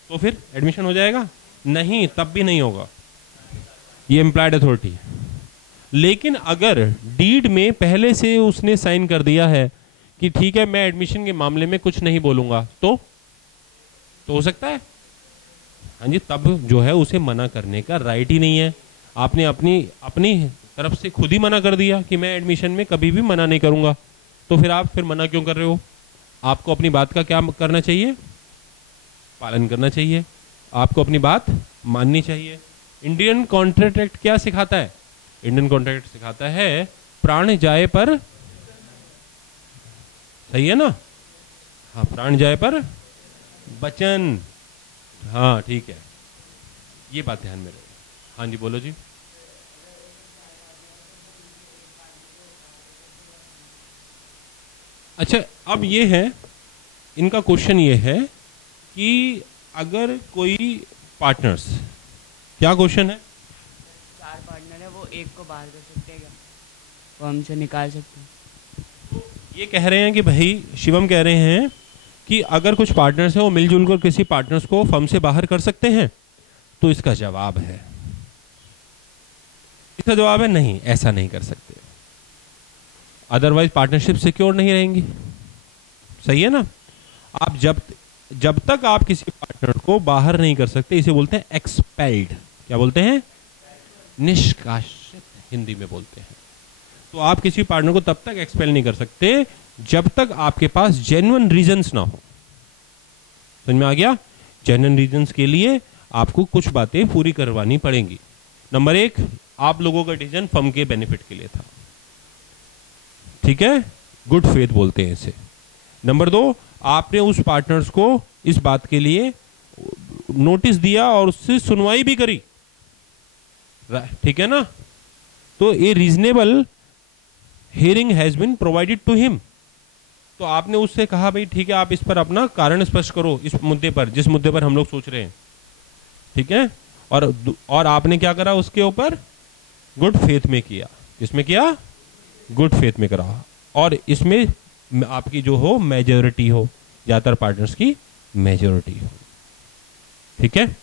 तो फिर एडमिशन हो जाएगा? नहीं, तब भी नहीं होगा, ये इम्प्लाइड अथॉरिटी है। लेकिन अगर डीड में पहले से उसने साइन कर दिया है कि ठीक है मैं एडमिशन के मामले में कुछ नहीं बोलूंगा, तो हो सकता है, हाँ जी, तब जो है उसे मना करने का राइट ही नहीं है। आपने अपनी तरफ से खुद ही मना कर दिया कि मैं एडमिशन में कभी भी मना नहीं करूंगा, तो फिर आप मना क्यों कर रहे हो? आपको अपनी बात का क्या करना चाहिए? पालन करना चाहिए, आपको अपनी बात माननी चाहिए। इंडियन कॉन्ट्रैक्ट एक्ट क्या सिखाता है? इंडियन कॉन्ट्रैक्ट सिखाता है प्राण जाए पर, सही है ना? हाँ, प्राण जाए पर वचन। हाँ ठीक है, ये बात ध्यान में रहे। हाँ जी बोलो जी। अच्छा, अब ये है, इनका क्वेश्चन ये है कि अगर कोई पार्टनर्स, क्या क्वेश्चन है? 4 पार्टनर है, वो एक को बाहर कर सकते हैं क्या? वो हमसे निकाल सकते हैं? ये कह रहे हैं कि भाई, शिवम कह रहे हैं कि अगर कुछ पार्टनर्स हैं वो मिलजुल कर किसी पार्टनर्स को फर्म से बाहर कर सकते हैं। तो इसका जवाब है, नहीं, ऐसा नहीं कर सकते, अदरवाइज पार्टनरशिप सिक्योर नहीं रहेंगी। सही है ना? आप जब तक आप किसी पार्टनर को बाहर नहीं कर सकते, इसे बोलते हैं एक्सपेल्ड। क्या बोलते हैं? निष्कासित हिंदी में बोलते हैं। तो आप किसी पार्टनर को तब तक एक्सपेल नहीं कर सकते जब तक आपके पास जेन्युइन रीजंस ना हो। समझ में आ गया? जेन्युइन रीजंस के लिए आपको कुछ बातें पूरी करवानी पड़ेंगी। नंबर 1, आप लोगों का डिसीजन फर्म के बेनिफिट के लिए था, ठीक है, गुड फेथ बोलते हैं इसे। नंबर 2, आपने उस पार्टनर्स को इस बात के लिए नोटिस दिया और उससे सुनवाई भी करी, ठीक है ना? तो a reasonable hearing has been provided to him. तो आपने उससे कहा भाई ठीक है, आप इस पर अपना कारण स्पष्ट करो, इस मुद्दे पर, जिस मुद्दे पर हम लोग सोच रहे हैं, ठीक है? और आपने क्या करा उसके ऊपर? गुड फेथ में किया। किसमें किया? गुड फेथ में करा। और इसमें आपकी जो हो मेजॉरिटी हो, ज्यादातर पार्टनर्स की मेजॉरिटी हो, ठीक है?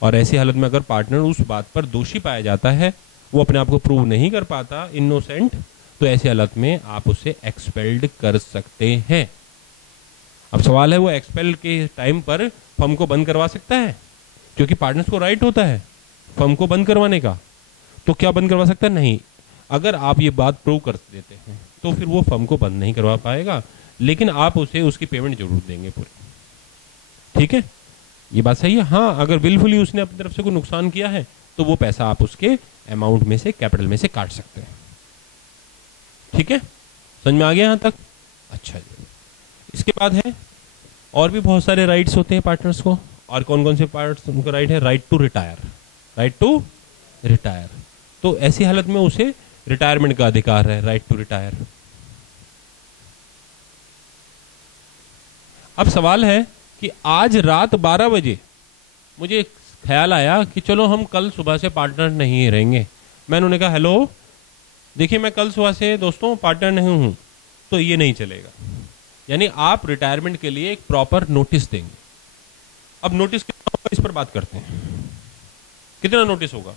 और ऐसी हालत में अगर पार्टनर उस बात पर दोषी पाया जाता है, वो अपने आप को प्रूव नहीं कर पाता, इनोसेंट, तो ऐसी हालत में आप उसे एक्सपेल्ड कर सकते हैं। अब सवाल है, वो एक्सपेल के टाइम पर फर्म को बंद करवा सकता है? क्योंकि पार्टनर्स को राइट होता है फर्म को बंद करवाने का। तो क्या बंद करवा सकता है? नहीं। अगर आप ये बात प्रूव कर देते हैं तो फिर वो फर्म को बंद नहीं करवा पाएगा, लेकिन आप उसे उसकी पेमेंट जरूर देंगे पूरी, ठीक है? ये बात सही है। हाँ, अगर विलफुली उसने अपनी तरफ से कोई नुकसान किया है तो वो पैसा आप उसके अमाउंट में से, कैपिटल में से काट सकते हैं, ठीक है? समझ में आ गया यहाँ तक? अच्छा जी। इसके बाद है, और भी बहुत सारे राइट्स होते हैं पार्टनर्स को। और कौन कौन से पार्ट्स उनका राइट है? Right to retire, right to retire. तो ऐसी हालत में उसे रिटायरमेंट का अधिकार है, राइट टू रिटायर। अब सवाल है कि आज रात 12 बजे मुझे ख्याल आया कि चलो हम कल सुबह से पार्टनर नहीं रहेंगे। मैंने उन्हें कहा, हेलो देखिए, मैं कल सुबह से दोस्तों पार्टनर नहीं हूं, तो ये नहीं चलेगा। यानी आप रिटायरमेंट के लिए एक प्रॉपर नोटिस देंगे। अब नोटिस कितना होगा, इस पर बात करते हैं। कितना नोटिस होगा?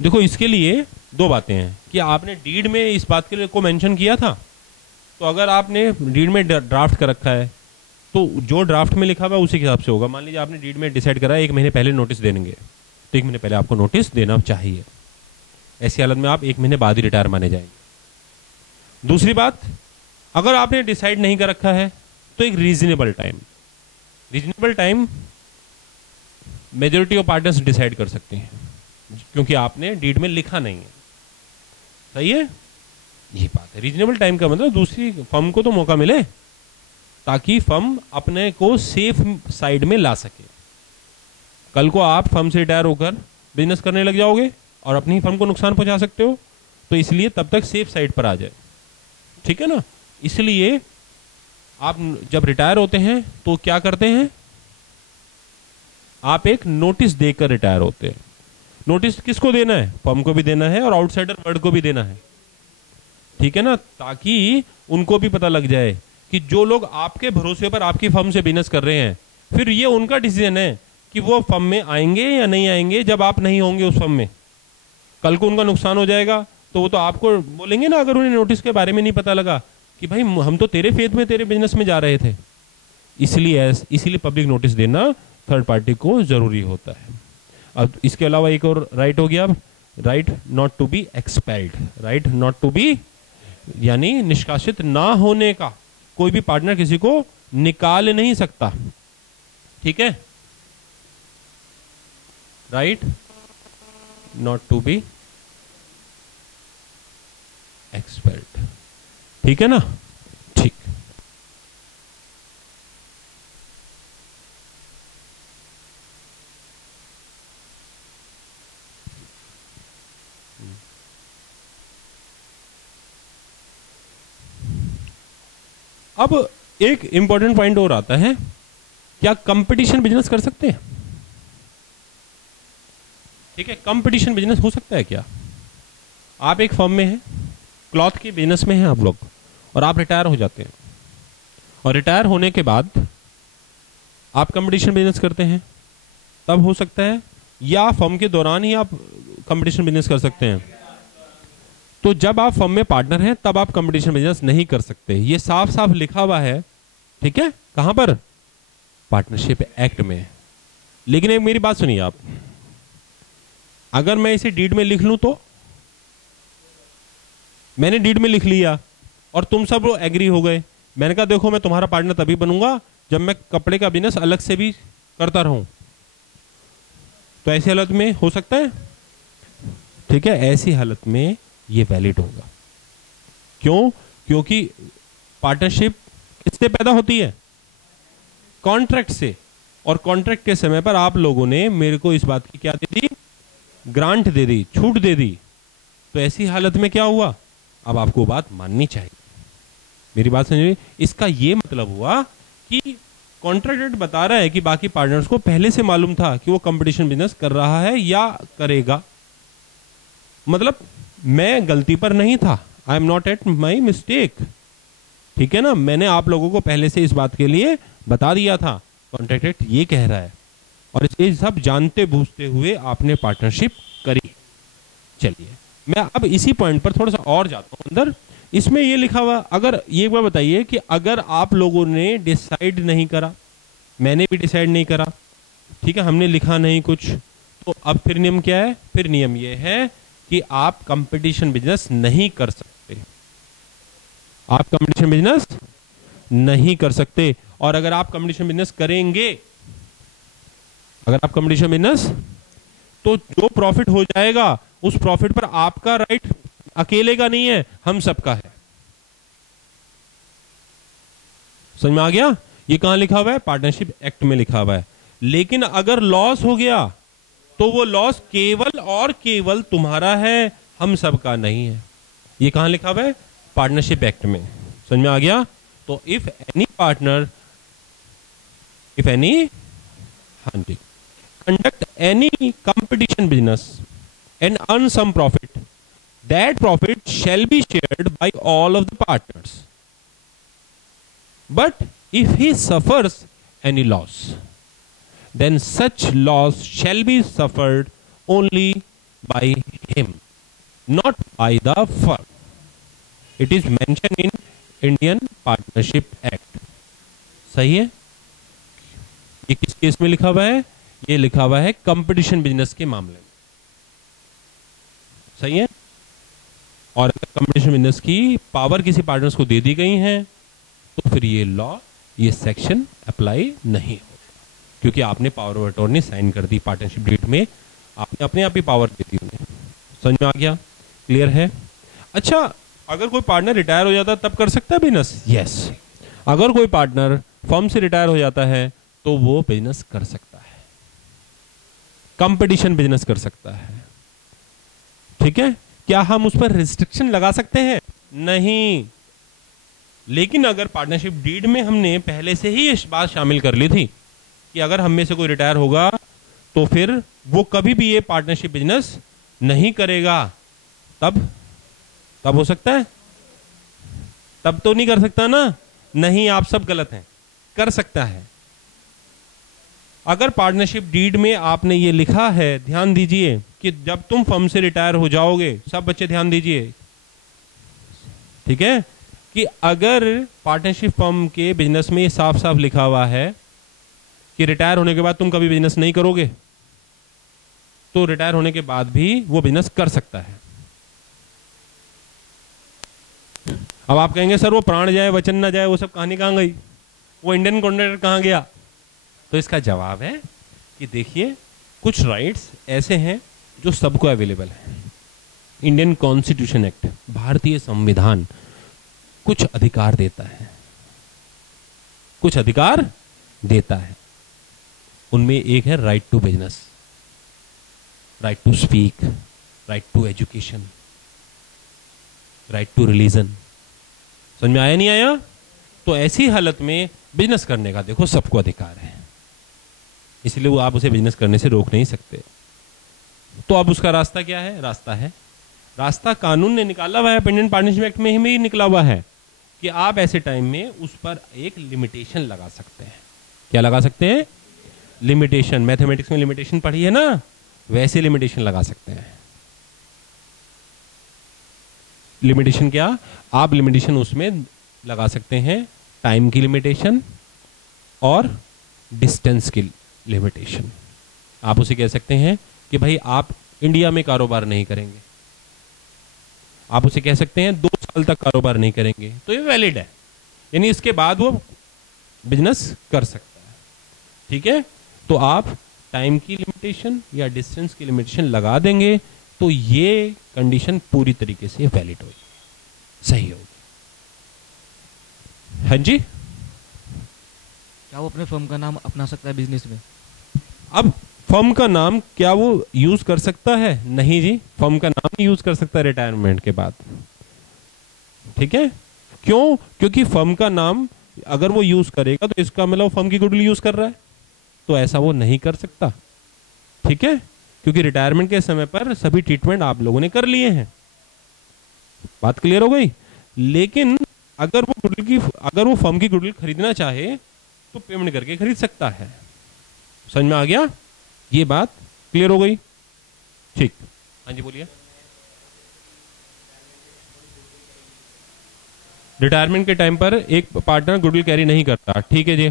देखो, इसके लिए 2 बातें हैं कि आपने डीड में इस बात के लिए को मेंशन किया था। तो अगर आपने डीड में ड्राफ्ट कर रखा है तो जो ड्राफ्ट में लिखा हुआ है उसी के हिसाब से होगा। मान लीजिए आपने डीड में डिसाइड करा 1 महीने पहले नोटिस देंगे, तो 1 महीने पहले आपको नोटिस देना चाहिए। ऐसी हालत में आप 1 महीने बाद ही रिटायर माने जाएंगे। दूसरी बात, अगर आपने डिसाइड नहीं कर रखा है तो एक reasonable time majority of partners decide कर सकते हैं, क्योंकि आपने डीड में लिखा नहीं है। सही है? यही बात है। रीजनेबल टाइम का मतलब दूसरी फर्म को तो मौका मिले, ताकि फर्म अपने को सेफ साइड में ला सके। कल को आप फर्म से रिटायर होकर बिजनेस करने लग जाओगे और अपनी फर्म को नुकसान पहुंचा सकते हो, तो इसलिए तब तक सेफ साइड पर आ जाए, ठीक है ना? इसलिए आप जब रिटायर होते हैं तो क्या करते हैं? आप एक नोटिस देकर रिटायर होते हैं। नोटिस किसको देना है? फर्म को भी देना है और आउटसाइडर वर्ल्ड को भी देना है, ठीक है ना? ताकि उनको भी पता लग जाए कि जो लोग आपके भरोसे पर आपकी फर्म से बिजनेस कर रहे हैं, फिर ये उनका डिसीजन है कि वो फर्म में आएंगे या नहीं आएंगे जब आप नहीं होंगे उस फर्म में। कल को उनका नुकसान हो जाएगा तो वो तो आपको बोलेंगे ना, अगर उन्हें नोटिस के बारे में नहीं पता लगा कि भाई हम तो तेरे फेथ में, तेरे बिजनेस में जा रहे थे। इसीलिए पब्लिक नोटिस देना थर्ड पार्टी को जरूरी होता है। अब इसके अलावा एक और राइट हो गया, right not to be expelled. Right not to be यानी निष्कासित ना होने का। कोई भी पार्टनर किसी को निकाल नहीं सकता, ठीक है? Right not to be expelled. ठीक है ना? ठीक। अब एक इंपॉर्टेंट पॉइंट और आता है, क्या कंपटीशन बिजनेस कर सकते हैं? ठीक है, कंपटीशन बिजनेस हो सकता है क्या? आप एक फर्म में हैं, क्लॉथ के बिजनेस में हैं आप लोग, और आप रिटायर हो जाते हैं, और रिटायर होने के बाद आप कंपटीशन बिजनेस करते हैं, तब हो सकता है, या फर्म के दौरान ही आप कंपटीशन बिजनेस कर सकते हैं? तो जब आप फर्म में पार्टनर हैं तब आप कंपटीशन बिजनेस नहीं कर सकते। ये साफ साफ लिखा हुआ है। ठीक है, कहां पर? पार्टनरशिप एक्ट में। लेकिन एक मेरी बात सुनिए आप, अगर मैं इसे डीड में लिख लूं तो, मैंने डीड में लिख लिया और तुम सब लोग एग्री हो गए, मैंने कहा देखो मैं तुम्हारा पार्टनर तभी बनूंगा जब मैं कपड़े का बिजनेस अलग से भी करता रहूं, तो ऐसी हालत में हो सकता है? ठीक है, ऐसी हालत में ये वैलिड होगा। क्यों? क्योंकि पार्टनरशिप किससे पैदा होती है? कॉन्ट्रैक्ट से, और कॉन्ट्रैक्ट के समय पर आप लोगों ने मेरे को इस बात की क्या दे दी? ग्रांट दे दी, छूट दे दी। तो ऐसी हालत में क्या हुआ? अब आपको बात माननी चाहिए। मेरी बात समझिए, इसका ये मतलब हुआ कि कॉन्ट्रैक्ट बता रहा है कि बाकी पार्टनर्स को पहले से मालूम था कि वो कंपटीशन बिजनेस कर रहा है या करेगा। मतलब मैं गलती पर नहीं था, I am not at my mistake. ठीक है ना, मैंने आप लोगों को पहले से इस बात के लिए बता दिया था, कॉन्ट्रैक्ट एक्ट ये कह रहा है, और ये सब जानते बूझते हुए आपने पार्टनरशिप करी। चलिए मैं अब इसी पॉइंट पर थोड़ा सा और जाता हूं अंदर। इसमें ये लिखा हुआ, अगर ये बात बताइए कि अगर आप लोगों ने डिसाइड नहीं करा, मैंने भी डिसाइड नहीं करा, ठीक है, हमने लिखा नहीं कुछ, तो अब फिर नियम क्या है? फिर नियम ये है कि आप कंपटीशन बिजनेस नहीं कर सकते। आप कंपटीशन बिजनेस नहीं कर सकते। और अगर आप कंपटीशन बिजनेस करेंगे, अगर आप कंपटीशन बिजनेस, तो जो प्रॉफिट हो जाएगा उस प्रॉफिट पर आपका राइट अकेले का नहीं है, हम सबका है। समझ में आ गया? ये कहां लिखा हुआ है? पार्टनरशिप एक्ट में लिखा हुआ है। लेकिन अगर लॉस हो गया तो वो लॉस केवल और केवल तुम्हारा है, हम सबका नहीं है। ये कहां लिखा हुआ है? पार्टनरशिप एक्ट में। समझ में आ गया? तो if any partner, if any, हाँ जी, conduct any competition business and earn some profit, that profit shall be shared by all of the partners. But if he suffers any loss, then such loss shall be suffered only by him, not by the firm. It is mentioned in Indian Partnership Act. सही है? ये किस case में लिखा हुआ है? ये लिखा हुआ है कंपटीशन बिजनेस के मामले में। सही है? और अगर कंपटीशन बिजनेस की पावर किसी पार्टनर्स को दे दी गई है तो फिर ये लॉ, ये सेक्शन अप्लाई नहीं होगा, क्योंकि आपने पावर ऑफ अटॉर्नी साइन कर दी पार्टनरशिप डीड में, आपने अपने आप ही पावर दे दी उन्हें। समझ में आ गया? क्लियर है? अच्छा, अगर कोई पार्टनर रिटायर हो जाता है तब कर सकता है बिजनेस? यस। अगर कोई पार्टनर फर्म से रिटायर हो जाता है तो वो बिजनेस कर सकता है, कंपटीशन बिजनेस कर सकता है। ठीक है? क्या हम उस पर रिस्ट्रिक्शन लगा सकते हैं? नहीं। लेकिन अगर पार्टनरशिप डीड में हमने पहले से ही इस बात शामिल कर ली थी कि अगर हम में से कोई रिटायर होगा तो फिर वो कभी भी ये पार्टनरशिप बिजनेस नहीं करेगा, तब हो सकता है? तब तो नहीं कर सकता ना? नहीं, आप सब गलत हैं। कर सकता है। अगर पार्टनरशिप डीड में आपने ये लिखा है, ध्यान दीजिए, कि जब तुम फर्म से रिटायर हो जाओगे, सब बच्चे ध्यान दीजिए, ठीक है, कि अगर पार्टनरशिप फर्म के बिजनेस में ये साफ साफ लिखा हुआ है कि रिटायर होने के बाद तुम कभी बिजनेस नहीं करोगे, तो रिटायर होने के बाद भी वो बिजनेस कर सकता है। अब आप कहेंगे सर वो प्राण जाए वचन ना जाए, वो सब कहानी कहां गई, वो इंडियन कॉन्ट्रैक्ट कहां गया? तो इसका जवाब है कि देखिए, कुछ राइट्स ऐसे हैं जो सबको अवेलेबल है। इंडियन कॉन्स्टिट्यूशन एक्ट, भारतीय संविधान कुछ अधिकार देता है, कुछ अधिकार देता है। उनमें एक है right to business, right to speak, right to education, right to religion. समझ में आया नहीं आया? तो ऐसी हालत में बिजनेस करने का देखो सबको अधिकार है, इसलिए वो आप उसे बिजनेस करने से रोक नहीं सकते। तो अब उसका रास्ता क्या है? रास्ता कानून ने निकाला हुआ है, इंडियन पार्टनरशिप एक्ट में ही निकला हुआ है कि आप ऐसे टाइम में उस पर एक लिमिटेशन लगा सकते हैं। क्या लगा सकते हैं? लिमिटेशन। मैथमेटिक्स में लिमिटेशन पढ़ी है ना, वैसे लिमिटेशन लगा सकते हैं। लिमिटेशन क्या? आप लिमिटेशन उसमें लगा सकते हैं, टाइम की लिमिटेशन और डिस्टेंस की लिमिटेशन। आप उसे कह सकते हैं कि भाई आप इंडिया में कारोबार नहीं करेंगे, आप उसे कह सकते हैं 2 साल तक कारोबार नहीं करेंगे, तो ये वैलिड है, यानी इसके बाद वो बिजनेस कर सकता है। ठीक है, तो आप टाइम की लिमिटेशन या डिस्टेंस की लिमिटेशन लगा देंगे तो ये कंडीशन पूरी तरीके से वैलिड होगी, सही होगी। हाँ जी, क्या वो अपने फर्म का नाम अपना सकता है बिजनेस में? अब फर्म का नाम क्या वो यूज कर सकता है? नहीं जी, फर्म का नाम नहीं यूज कर सकता रिटायरमेंट के बाद। ठीक है, क्यों? क्योंकि फर्म का नाम अगर वो यूज करेगा तो इसका मतलब फर्म की गुडविल यूज कर रहा है, तो ऐसा वो नहीं कर सकता। ठीक है, क्योंकि रिटायरमेंट के समय पर सभी ट्रीटमेंट आप लोगों ने कर लिए हैं। बात क्लियर हो गई? लेकिन अगर वो फर्म की गुडविल खरीदना चाहे तो पेमेंट करके खरीद सकता है। समझ में आ गया? ये बात क्लियर हो गई? ठीक, हाँ जी बोलिए। रिटायरमेंट के टाइम पर एक पार्टनर गुडविल कैरी नहीं करता, ठीक है जी,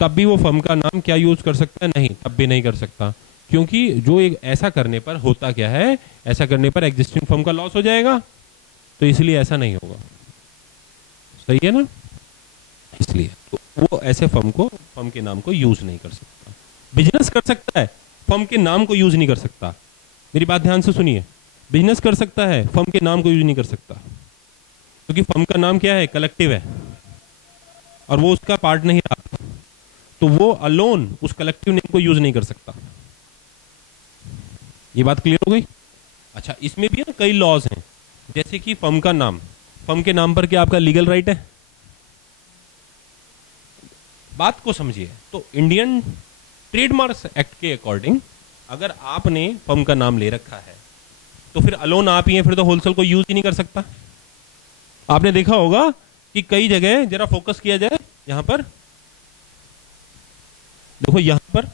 तब भी वो फर्म का नाम क्या यूज कर सकता है? नहीं, तब भी नहीं कर सकता, क्योंकि जो एक ऐसा करने पर होता क्या है, ऐसा करने पर एग्जिस्टिंग फर्म का लॉस हो जाएगा, तो इसलिए ऐसा नहीं होगा। सही है ना? इसलिए तो वो ऐसे फर्म के नाम को यूज नहीं कर सकता। बिजनेस कर सकता है, फर्म के नाम को यूज नहीं कर सकता। मेरी बात ध्यान से सुनिए, बिजनेस कर सकता है, फर्म के नाम को यूज नहीं कर सकता, क्योंकि फर्म का नाम क्या है? कलेक्टिव है, और वो उसका पार्ट नहीं रहा, तो वो अलोन उस कलेक्टिव नेम को यूज नहीं कर सकता। ये बात क्लियर हो गई? अच्छा, इसमें भी ना कई लॉज हैं, जैसे कि फर्म का नाम, फर्म के नाम पर क्या आपका लीगल राइट है? बात को समझिए, तो इंडियन ट्रेडमार्क्स एक्ट के अकॉर्डिंग अगर आपने फर्म का नाम ले रखा है तो फिर अलोन आप ही हैं, फिर तो होलसेल को यूज ही नहीं कर सकता। आपने देखा होगा कि कई जगह, जरा फोकस किया जाए यहां पर, देखो यहां पर,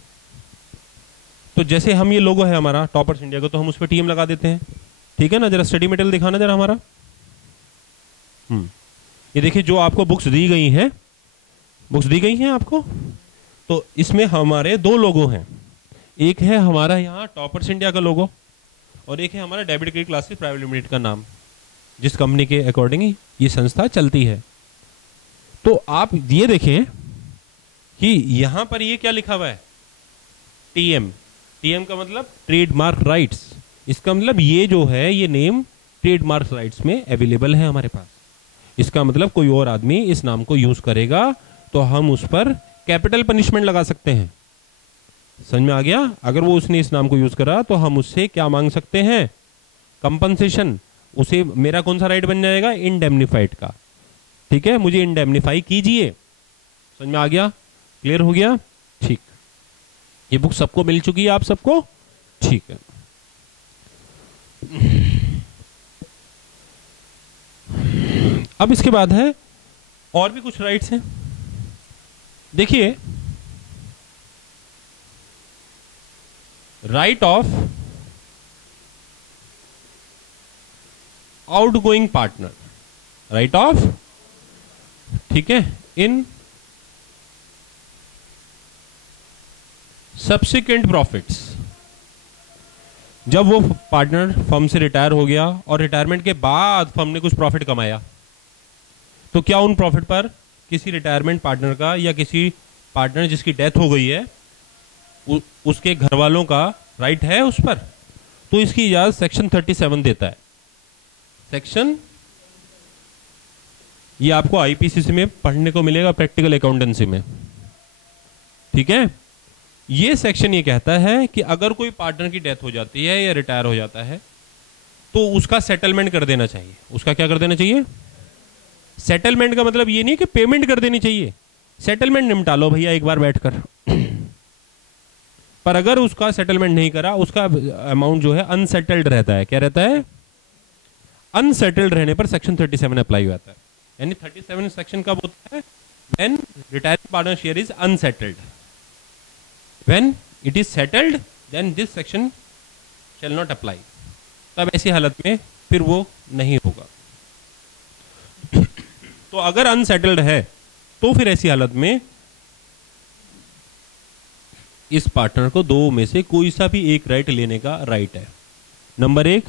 तो जैसे हम ये लोगो है हमारा टॉपर्स इंडिया का, तो हम उस पर टीएम लगा देते हैं। ठीक है ना? जरा स्टडी मटेरियल दिखाना जरा हमारा। ये देखिए, जो आपको बुक्स दी गई हैं, बुक्स दी गई हैं आपको, तो इसमें हमारे 2 लोगो हैं। एक है हमारा यहाँ टॉपर्स इंडिया का लोगो, और एक है हमारा debit credit classes private limited का नाम, जिस कंपनी के अकॉर्डिंग ये संस्था चलती है। तो आप ये देखें कि यहां पर ये क्या लिखा हुआ है? टीएम। टीएम का मतलब ट्रेडमार्क राइट्स। इसका मतलब ये जो है, ये नेम ट्रेडमार्क राइट्स में अवेलेबल है हमारे पास। इसका मतलब कोई और आदमी इस नाम को यूज करेगा तो हम उस पर कैपिटल पनिशमेंट लगा सकते हैं। समझ में आ गया? अगर वो उसने इस नाम को यूज करा तो हम उससे क्या मांग सकते हैं? कंपनसेशन। उसे मेरा कौन सा राइट बन जाएगा? इंडेमनिफाइड का। ठीक है, मुझे इंडेमनिफाई कीजिए। समझ में आ गया? क्लियर हो गया? ठीक, ये बुक सबको मिल चुकी है आप सबको? ठीक है। अब इसके बाद है और भी कुछ राइट्स हैं। देखिए, right of outgoing partner, right of, ठीक है, इन सब्सिक्वेंट प्रॉफिट्स। जब वो पार्टनर फर्म से रिटायर हो गया और रिटायरमेंट के बाद फर्म ने कुछ प्रॉफिट कमाया, तो क्या उन प्रॉफिट पर किसी रिटायरमेंट पार्टनर का या किसी पार्टनर जिसकी डेथ हो गई है उसके घर वालों का राइट है उस पर, तो इसकी इजाजत सेक्शन 37 देता है। सेक्शन, ये आपको आईपीसीसी में पढ़ने को मिलेगा, प्रैक्टिकल अकाउंटेंसी में, ठीक है। ये सेक्शन ये कहता है कि अगर कोई पार्टनर की डेथ हो जाती है या रिटायर हो जाता है तो उसका सेटलमेंट कर देना चाहिए। उसका क्या कर देना चाहिए? सेटलमेंट का मतलब ये नहीं कि पेमेंट कर देनी चाहिए, सेटलमेंट निपटा लो भैया एक बार बैठकर। पर अगर उसका सेटलमेंट नहीं करा, उसका अमाउंट जो है अनसेटल्ड रहता है। क्या रहता है? अनसेटल्ड रहने पर सेक्शन 37 अप्लाई होता है। यानी 37 सेक्शन कब होता है? When retiring partner share is unsettled. When it is settled then this section shall not apply. तब ऐसी हालत में फिर वो नहीं होगा। तो अगर अनसेटल्ड है तो फिर ऐसी हालत में इस पार्टनर को दो में से कोई सा भी एक राइट लेने का राइट है। नंबर एक,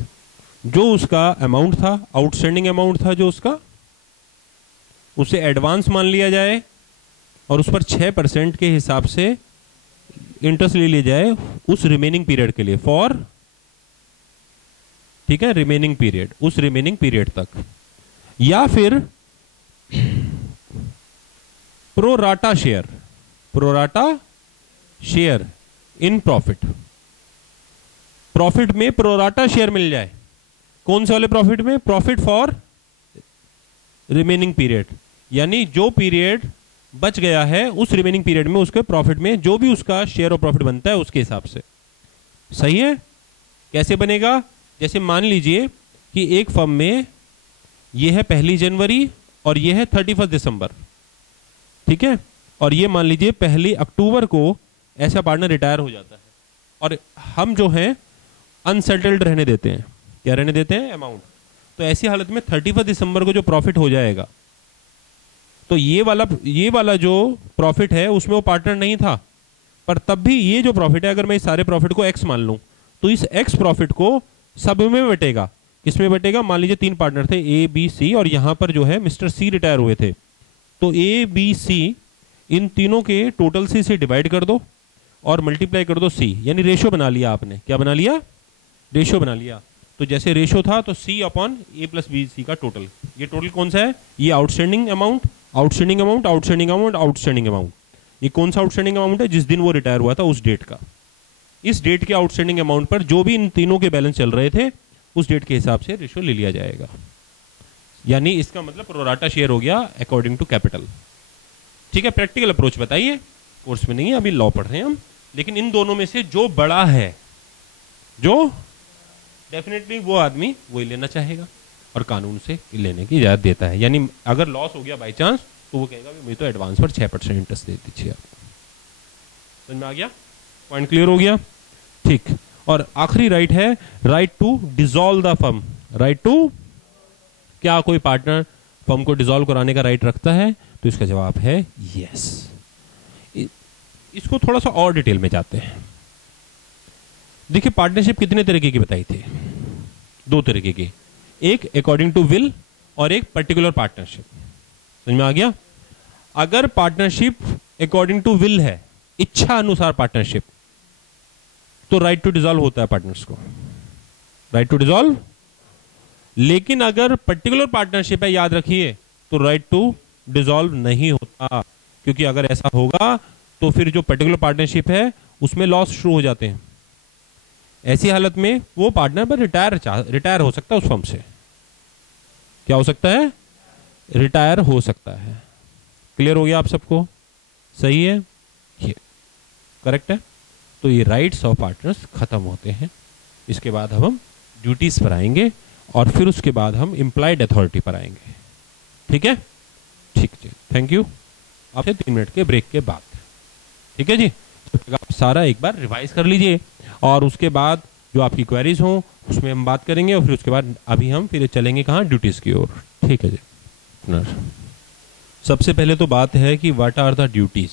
जो उसका अमाउंट था, आउटस्टैंडिंग अमाउंट था जो उसका, उसे एडवांस मान लिया जाए और उस पर 6% के हिसाब से इंटरेस्ट ले लिया जाए उस रिमेनिंग पीरियड के लिए, फॉर, ठीक है, रिमेनिंग पीरियड, उस रिमेनिंग पीरियड तक। या फिर pro rata share, pro rata share in profit, profit में प्रोराटा शेयर मिल जाए। कौन से वाले प्रॉफिट में? प्रॉफिट फॉर रिमेनिंग पीरियड, यानी जो पीरियड बच गया है उस रिमेनिंग पीरियड में उसके प्रॉफिट में जो भी उसका शेयर और प्रॉफिट बनता है उसके हिसाब से। सही है? कैसे बनेगा? जैसे मान लीजिए कि एक फर्म में ये है 1 जनवरी और ये है 31 दिसंबर, ठीक है, और ये मान लीजिए 1 अक्टूबर को ऐसा पार्टनर रिटायर हो जाता है और हम जो हैं अनसेटल्ड रहने देते हैं। क्या रहने देते हैं? अमाउंट। तो ऐसी हालत में 31 दिसंबर को जो प्रॉफिट हो जाएगा, तो ये वाला जो प्रॉफिट है उसमें वो पार्टनर नहीं था, पर तब भी ये जो प्रॉफिट है, अगर मैं इस सारे प्रॉफिट को एक्स मान लूं तो इस एक्स प्रॉफिट को सब में बटेगा। किसमें बटेगा? मान लीजिए 3 पार्टनर थे, ए बी सी, और यहां पर जो है मिस्टर सी रिटायर हुए थे, तो ए बी सी इन तीनों के टोटल से डिवाइड कर दो और मल्टीप्लाई कर दो सी, यानी रेशो बना लिया आपने। क्या बना लिया? रेशो बना लिया। तो जैसे रेशो था तो सी अपॉन ए प्लस बी सी का टोटल, ये टोटल कौन सा है? ये outstanding amount, outstanding amount, outstanding amount, outstanding amount. ये कौन सा आउटस्टैंडिंग अमाउंट है? जिस दिन वो रिटायर हुआ था उस डेट का। इस डेट के आउटस्टैंडिंग अमाउंट पर जो भी इन तीनों के बैलेंस चल रहे थे उस डेट के हिसाब से रेशो ले लिया जाएगा। यानी इसका मतलब प्रोराटा शेयर हो गया अकॉर्डिंग टू कैपिटल। ठीक है, प्रैक्टिकल अप्रोच बताइए, कोर्स में नहीं है, अभी लॉ पढ़ रहे हैं हम। लेकिन इन दोनों में से जो बड़ा है, जो डेफिनेटली वो आदमी वही लेना चाहेगा और कानून से लेने की इजाजत देता है। यानी अगर लॉस हो गया बाई चांस तो वो कहेगा मुझे तो एडवांस पर 6% इंटरेस्ट दे दीजिए। समझ में आ गया? पॉइंट क्लियर हो गया? ठीक। और आखिरी राइट है right to dissolve the firm. Right to, क्या कोई पार्टनर फर्म को डिसॉल्व कराने का राइट रखता है? तो इसका जवाब है यस। इसको थोड़ा सा और डिटेल में जाते हैं। देखिए, पार्टनरशिप कितने तरीके की बताई थी? 2 तरीके की, एक अकॉर्डिंग टू विल और एक पर्टिकुलर पार्टनरशिप। समझ में आ गया? अगर पार्टनरशिप अकॉर्डिंग टू विल है, इच्छा अनुसार पार्टनरशिप, तो राइट टू डिसॉल्व होता है पार्टनर्स को, राइट टू डिसॉल्व। लेकिन अगर पर्टिकुलर पार्टनरशिप है, याद रखिए, तो राइट टू डिसॉल्व नहीं होता, क्योंकि अगर ऐसा होगा तो फिर जो पर्टिकुलर पार्टनरशिप है उसमें लॉस शुरू हो जाते हैं। ऐसी हालत में वो पार्टनर पर रिटायर हो सकता है उस फर्म से। क्या हो सकता है? रिटायर हो सकता है। क्लियर हो गया आप सबको? सही है, ये करेक्ट है। तो ये राइट्स ऑफ पार्टनर्स खत्म होते हैं। इसके बाद हम ड्यूटीज पर आएंगे और फिर उसके बाद हम इम्प्लाइड अथॉरिटी पर आएंगे। ठीक है? ठीक जी, थैंक यू। आपसे 3 मिनट के ब्रेक के बाद, ठीक है जी। तो आप सारा एक बार रिवाइज कर लीजिए और उसके बाद जो आपकी क्वेरीज हों उसमें हम बात करेंगे और फिर उसके बाद अभी हम फिर चलेंगे कहाँ? ड्यूटीज की ओर। ठीक है जी। सबसे पहले तो बात है कि what are the duties,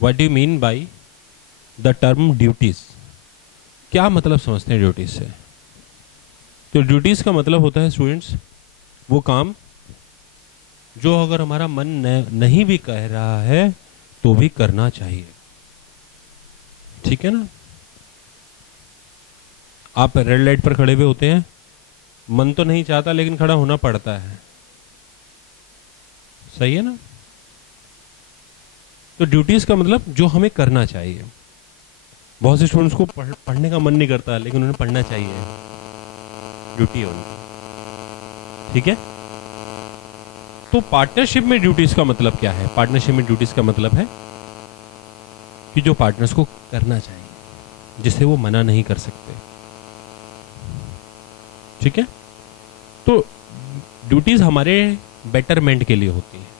what do you mean by the term duties? क्या मतलब समझते हैं ड्यूटीज से? तो ड्यूटीज का मतलब होता है स्टूडेंट्स वो काम जो अगर हमारा मन नहीं भी कह रहा है तो भी करना चाहिए। ठीक है ना। आप रेड लाइट पर खड़े हुए होते हैं, मन तो नहीं चाहता लेकिन खड़ा होना पड़ता है, सही है ना। तो ड्यूटीज का मतलब जो हमें करना चाहिए। बहुत से स्टूडेंट्स को पढ़ने का मन नहीं करता लेकिन उन्हें पढ़ना चाहिए, ड्यूटी है उनकी, ठीक है। तो पार्टनरशिप में ड्यूटीज का मतलब क्या है? पार्टनरशिप में ड्यूटीज का मतलब है कि जो पार्टनर्स को करना चाहिए, जिसे वो मना नहीं कर सकते, ठीक है। तो ड्यूटीज हमारे बेटरमेंट के लिए होती है।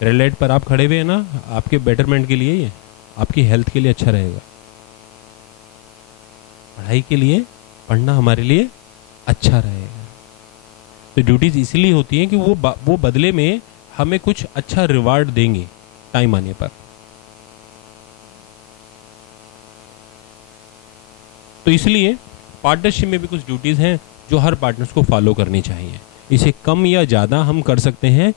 रेड लाइट पर आप खड़े हुए हैं ना, आपके बेटरमेंट के लिए ही है, आपकी हेल्थ के लिए अच्छा रहेगा, पढ़ाई के लिए, पढ़ना हमारे लिए अच्छा रहेगा। तो ड्यूटीज इसलिए होती हैं कि वो बदले में हमें कुछ अच्छा रिवार्ड देंगे टाइम आने पर। तो इसलिए पार्टनरशिप में भी कुछ ड्यूटीज हैं जो हर पार्टनर्स को फॉलो करनी चाहिए। इसे कम या ज़्यादा हम कर सकते हैं,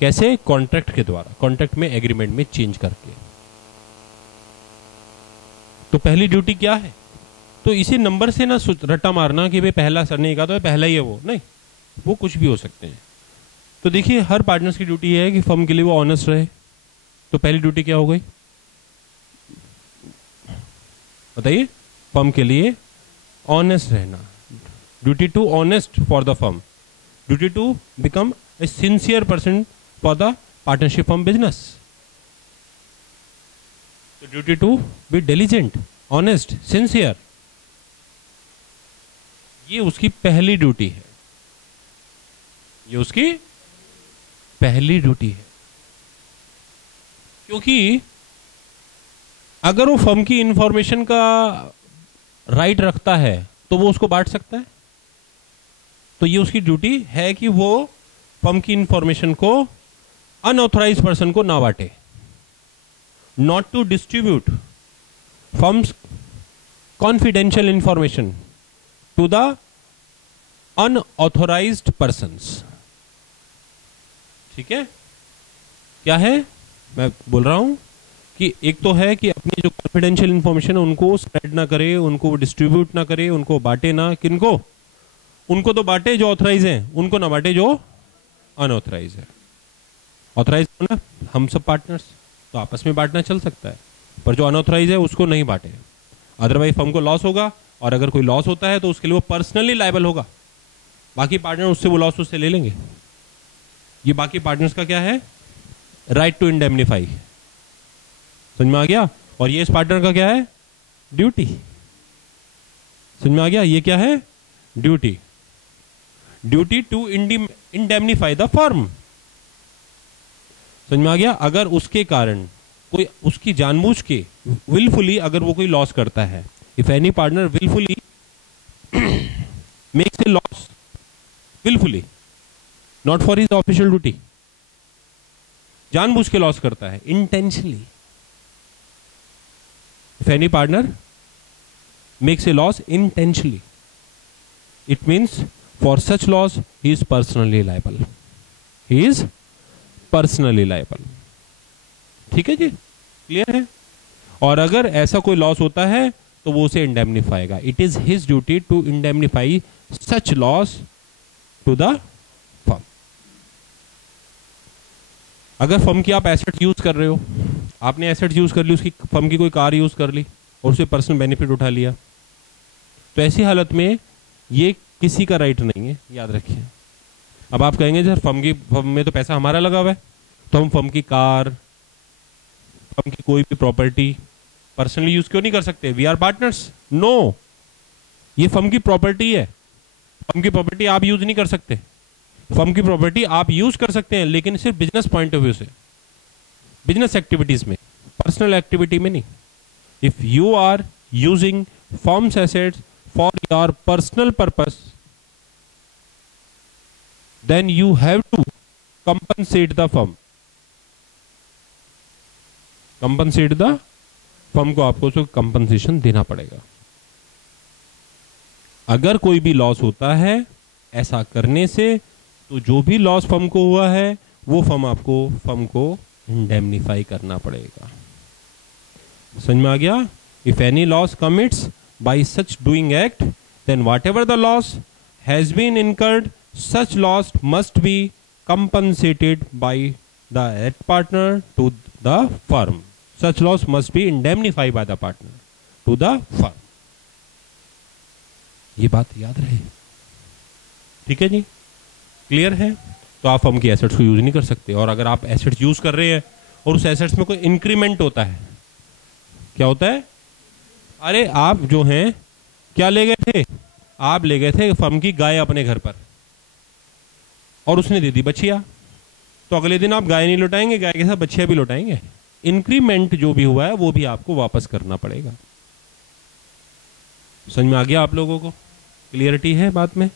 कैसे? कॉन्ट्रैक्ट के द्वारा, कॉन्ट्रैक्ट में, एग्रीमेंट में चेंज करके। तो पहली ड्यूटी क्या है? तो इसी नंबर से ना रट्टा मारना कि भाई पहला सर ने कहा तो पहला ही है, वो नहीं, वो कुछ भी हो सकते हैं। तो देखिए हर पार्टनर्स की ड्यूटी है कि फर्म के लिए वो ऑनेस्ट रहे। तो पहली ड्यूटी क्या हो गई बताइए? फर्म के लिए ऑनेस्ट रहना, duty to honest for the firm, duty to become a sincere person for the partnership firm business. तो duty to be diligent, honest, sincere, ये उसकी पहली ड्यूटी है, ये उसकी पहली ड्यूटी है। क्योंकि अगर वो फर्म की इंफॉर्मेशन का राइट रखता है तो वो उसको बांट सकता है। तो ये उसकी ड्यूटी है कि वो फर्म की इंफॉर्मेशन को अनऑथराइज्ड पर्सन को ना बांटे, not to distribute firm's confidential information to the unauthorised persons. ठीक है, क्या है मैं बोल रहा हूं कि एक तो है कि अपनी जो कॉन्फिडेंशियल इंफॉर्मेशन है उनको स्प्रेड ना करे, उनको डिस्ट्रीब्यूट ना करे, उनको बांटे ना। किनको? उनको तो बांटे जो ऑथराइज हैं, उनको ना बांटे जो अनऑथराइज है। ऑथराइज ना हम सब पार्टनर्स तो आपस में बांटना चल सकता है, पर जो अनऑथराइज है उसको नहीं बांटे, अदरवाइज फर्म को लॉस होगा। और अगर कोई लॉस होता है तो उसके लिए वो पर्सनली लायबल होगा, बाकी पार्टनर उससे वो लॉस उससे ले लेंगे। ये बाकी पार्टनर्स का क्या है? Right to indemnify. समझ में आ गया? और ये इस पार्टनर का क्या है? ड्यूटी। समझ में आ गया? ये क्या है? Duty. Duty to indemnify the firm. समझ में आ गया? अगर उसके कारण कोई उसकी जानबूझ के विलफुली अगर वो कोई लॉस करता है, if any partner wilfully makes a loss, wilfully, not for his official duty, जानबूझ के लॉस करता है, intentionally. If any partner makes a loss intentionally, it means for such loss he is personally liable. He is personally liable. ठीक है जी, clear है? और अगर ऐसा कोई लॉस होता है तो वो उसे इंडेमनीफाएगा। It is his duty to indemnify such loss to the firm. अगर फर्म की आप एसेट यूज कर रहे हो, आपने एसेट यूज कर ली, उसकी फर्म की कोई कार यूज कर ली और उसे पर्सनल बेनिफिट उठा लिया, तो ऐसी हालत में ये किसी का राइट नहीं है, याद रखिए। अब आप कहेंगे सर फर्म में तो पैसा हमारा लगा हुआ है, तो हम फर्म की कार, फर्म की कोई भी प्रॉपर्टी पर्सनली यूज क्यों नहीं कर सकते? We are partners. नो, ये फर्म की प्रॉपर्टी है, फर्म की प्रॉपर्टी आप यूज नहीं कर सकते। फर्म की प्रॉपर्टी आप यूज कर सकते हैं लेकिन सिर्फ बिजनेस पॉइंट ऑफ व्यू से, बिजनेस एक्टिविटीज में, पर्सनल एक्टिविटी में नहीं। If you are using firm's assets for your personal purpose, then you have to compensate the firm. Compensate the firm को आपको उसको कंपनसेशन देना पड़ेगा। अगर कोई भी लॉस होता है ऐसा करने से, तो जो भी लॉस फर्म को हुआ है वो फर्म को इंडेमनीफाई करना पड़ेगा। समझ में आ गया? If any loss commits by such doing act then whatever the loss has been incurred such loss must be compensated by the head partner to the firm. Such loss must be indemnified by the partner to the firm. ये बात याद रहे, ठीक है जी? Clear है? तो आप firm की एसेट्स को यूज नहीं कर सकते, और अगर आप एसेट्स यूज कर रहे हैं और उस एसेट्स में कोई इंक्रीमेंट होता है, क्या होता है? अरे आप जो हैं क्या ले गए थे? आप ले गए थे फर्म की गाय अपने घर पर और उसने दे दी बछिया, तो अगले दिन आप गाय नहीं लौटाएंगे, गाय के साथ बछिया भी लौटाएंगे। इंक्रीमेंट जो भी हुआ है वो भी आपको वापस करना पड़ेगा। समझ में आ गया आप लोगों को? क्लियरिटी है बात में?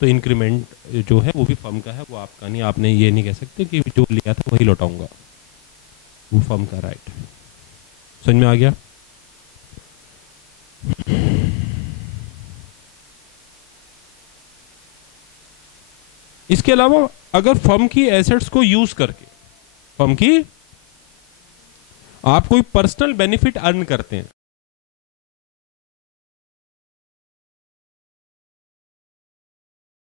तो इंक्रीमेंट जो है वो भी फर्म का है, वो आपका नहीं। आपने ये नहीं कह सकते कि जो लिया था वही लौटाऊंगा, वो फर्म का राइट। समझ में आ गया? इसके अलावा अगर फर्म की एसेट्स को यूज करके फर्म की आप कोई पर्सनल बेनिफिट अर्न करते हैं,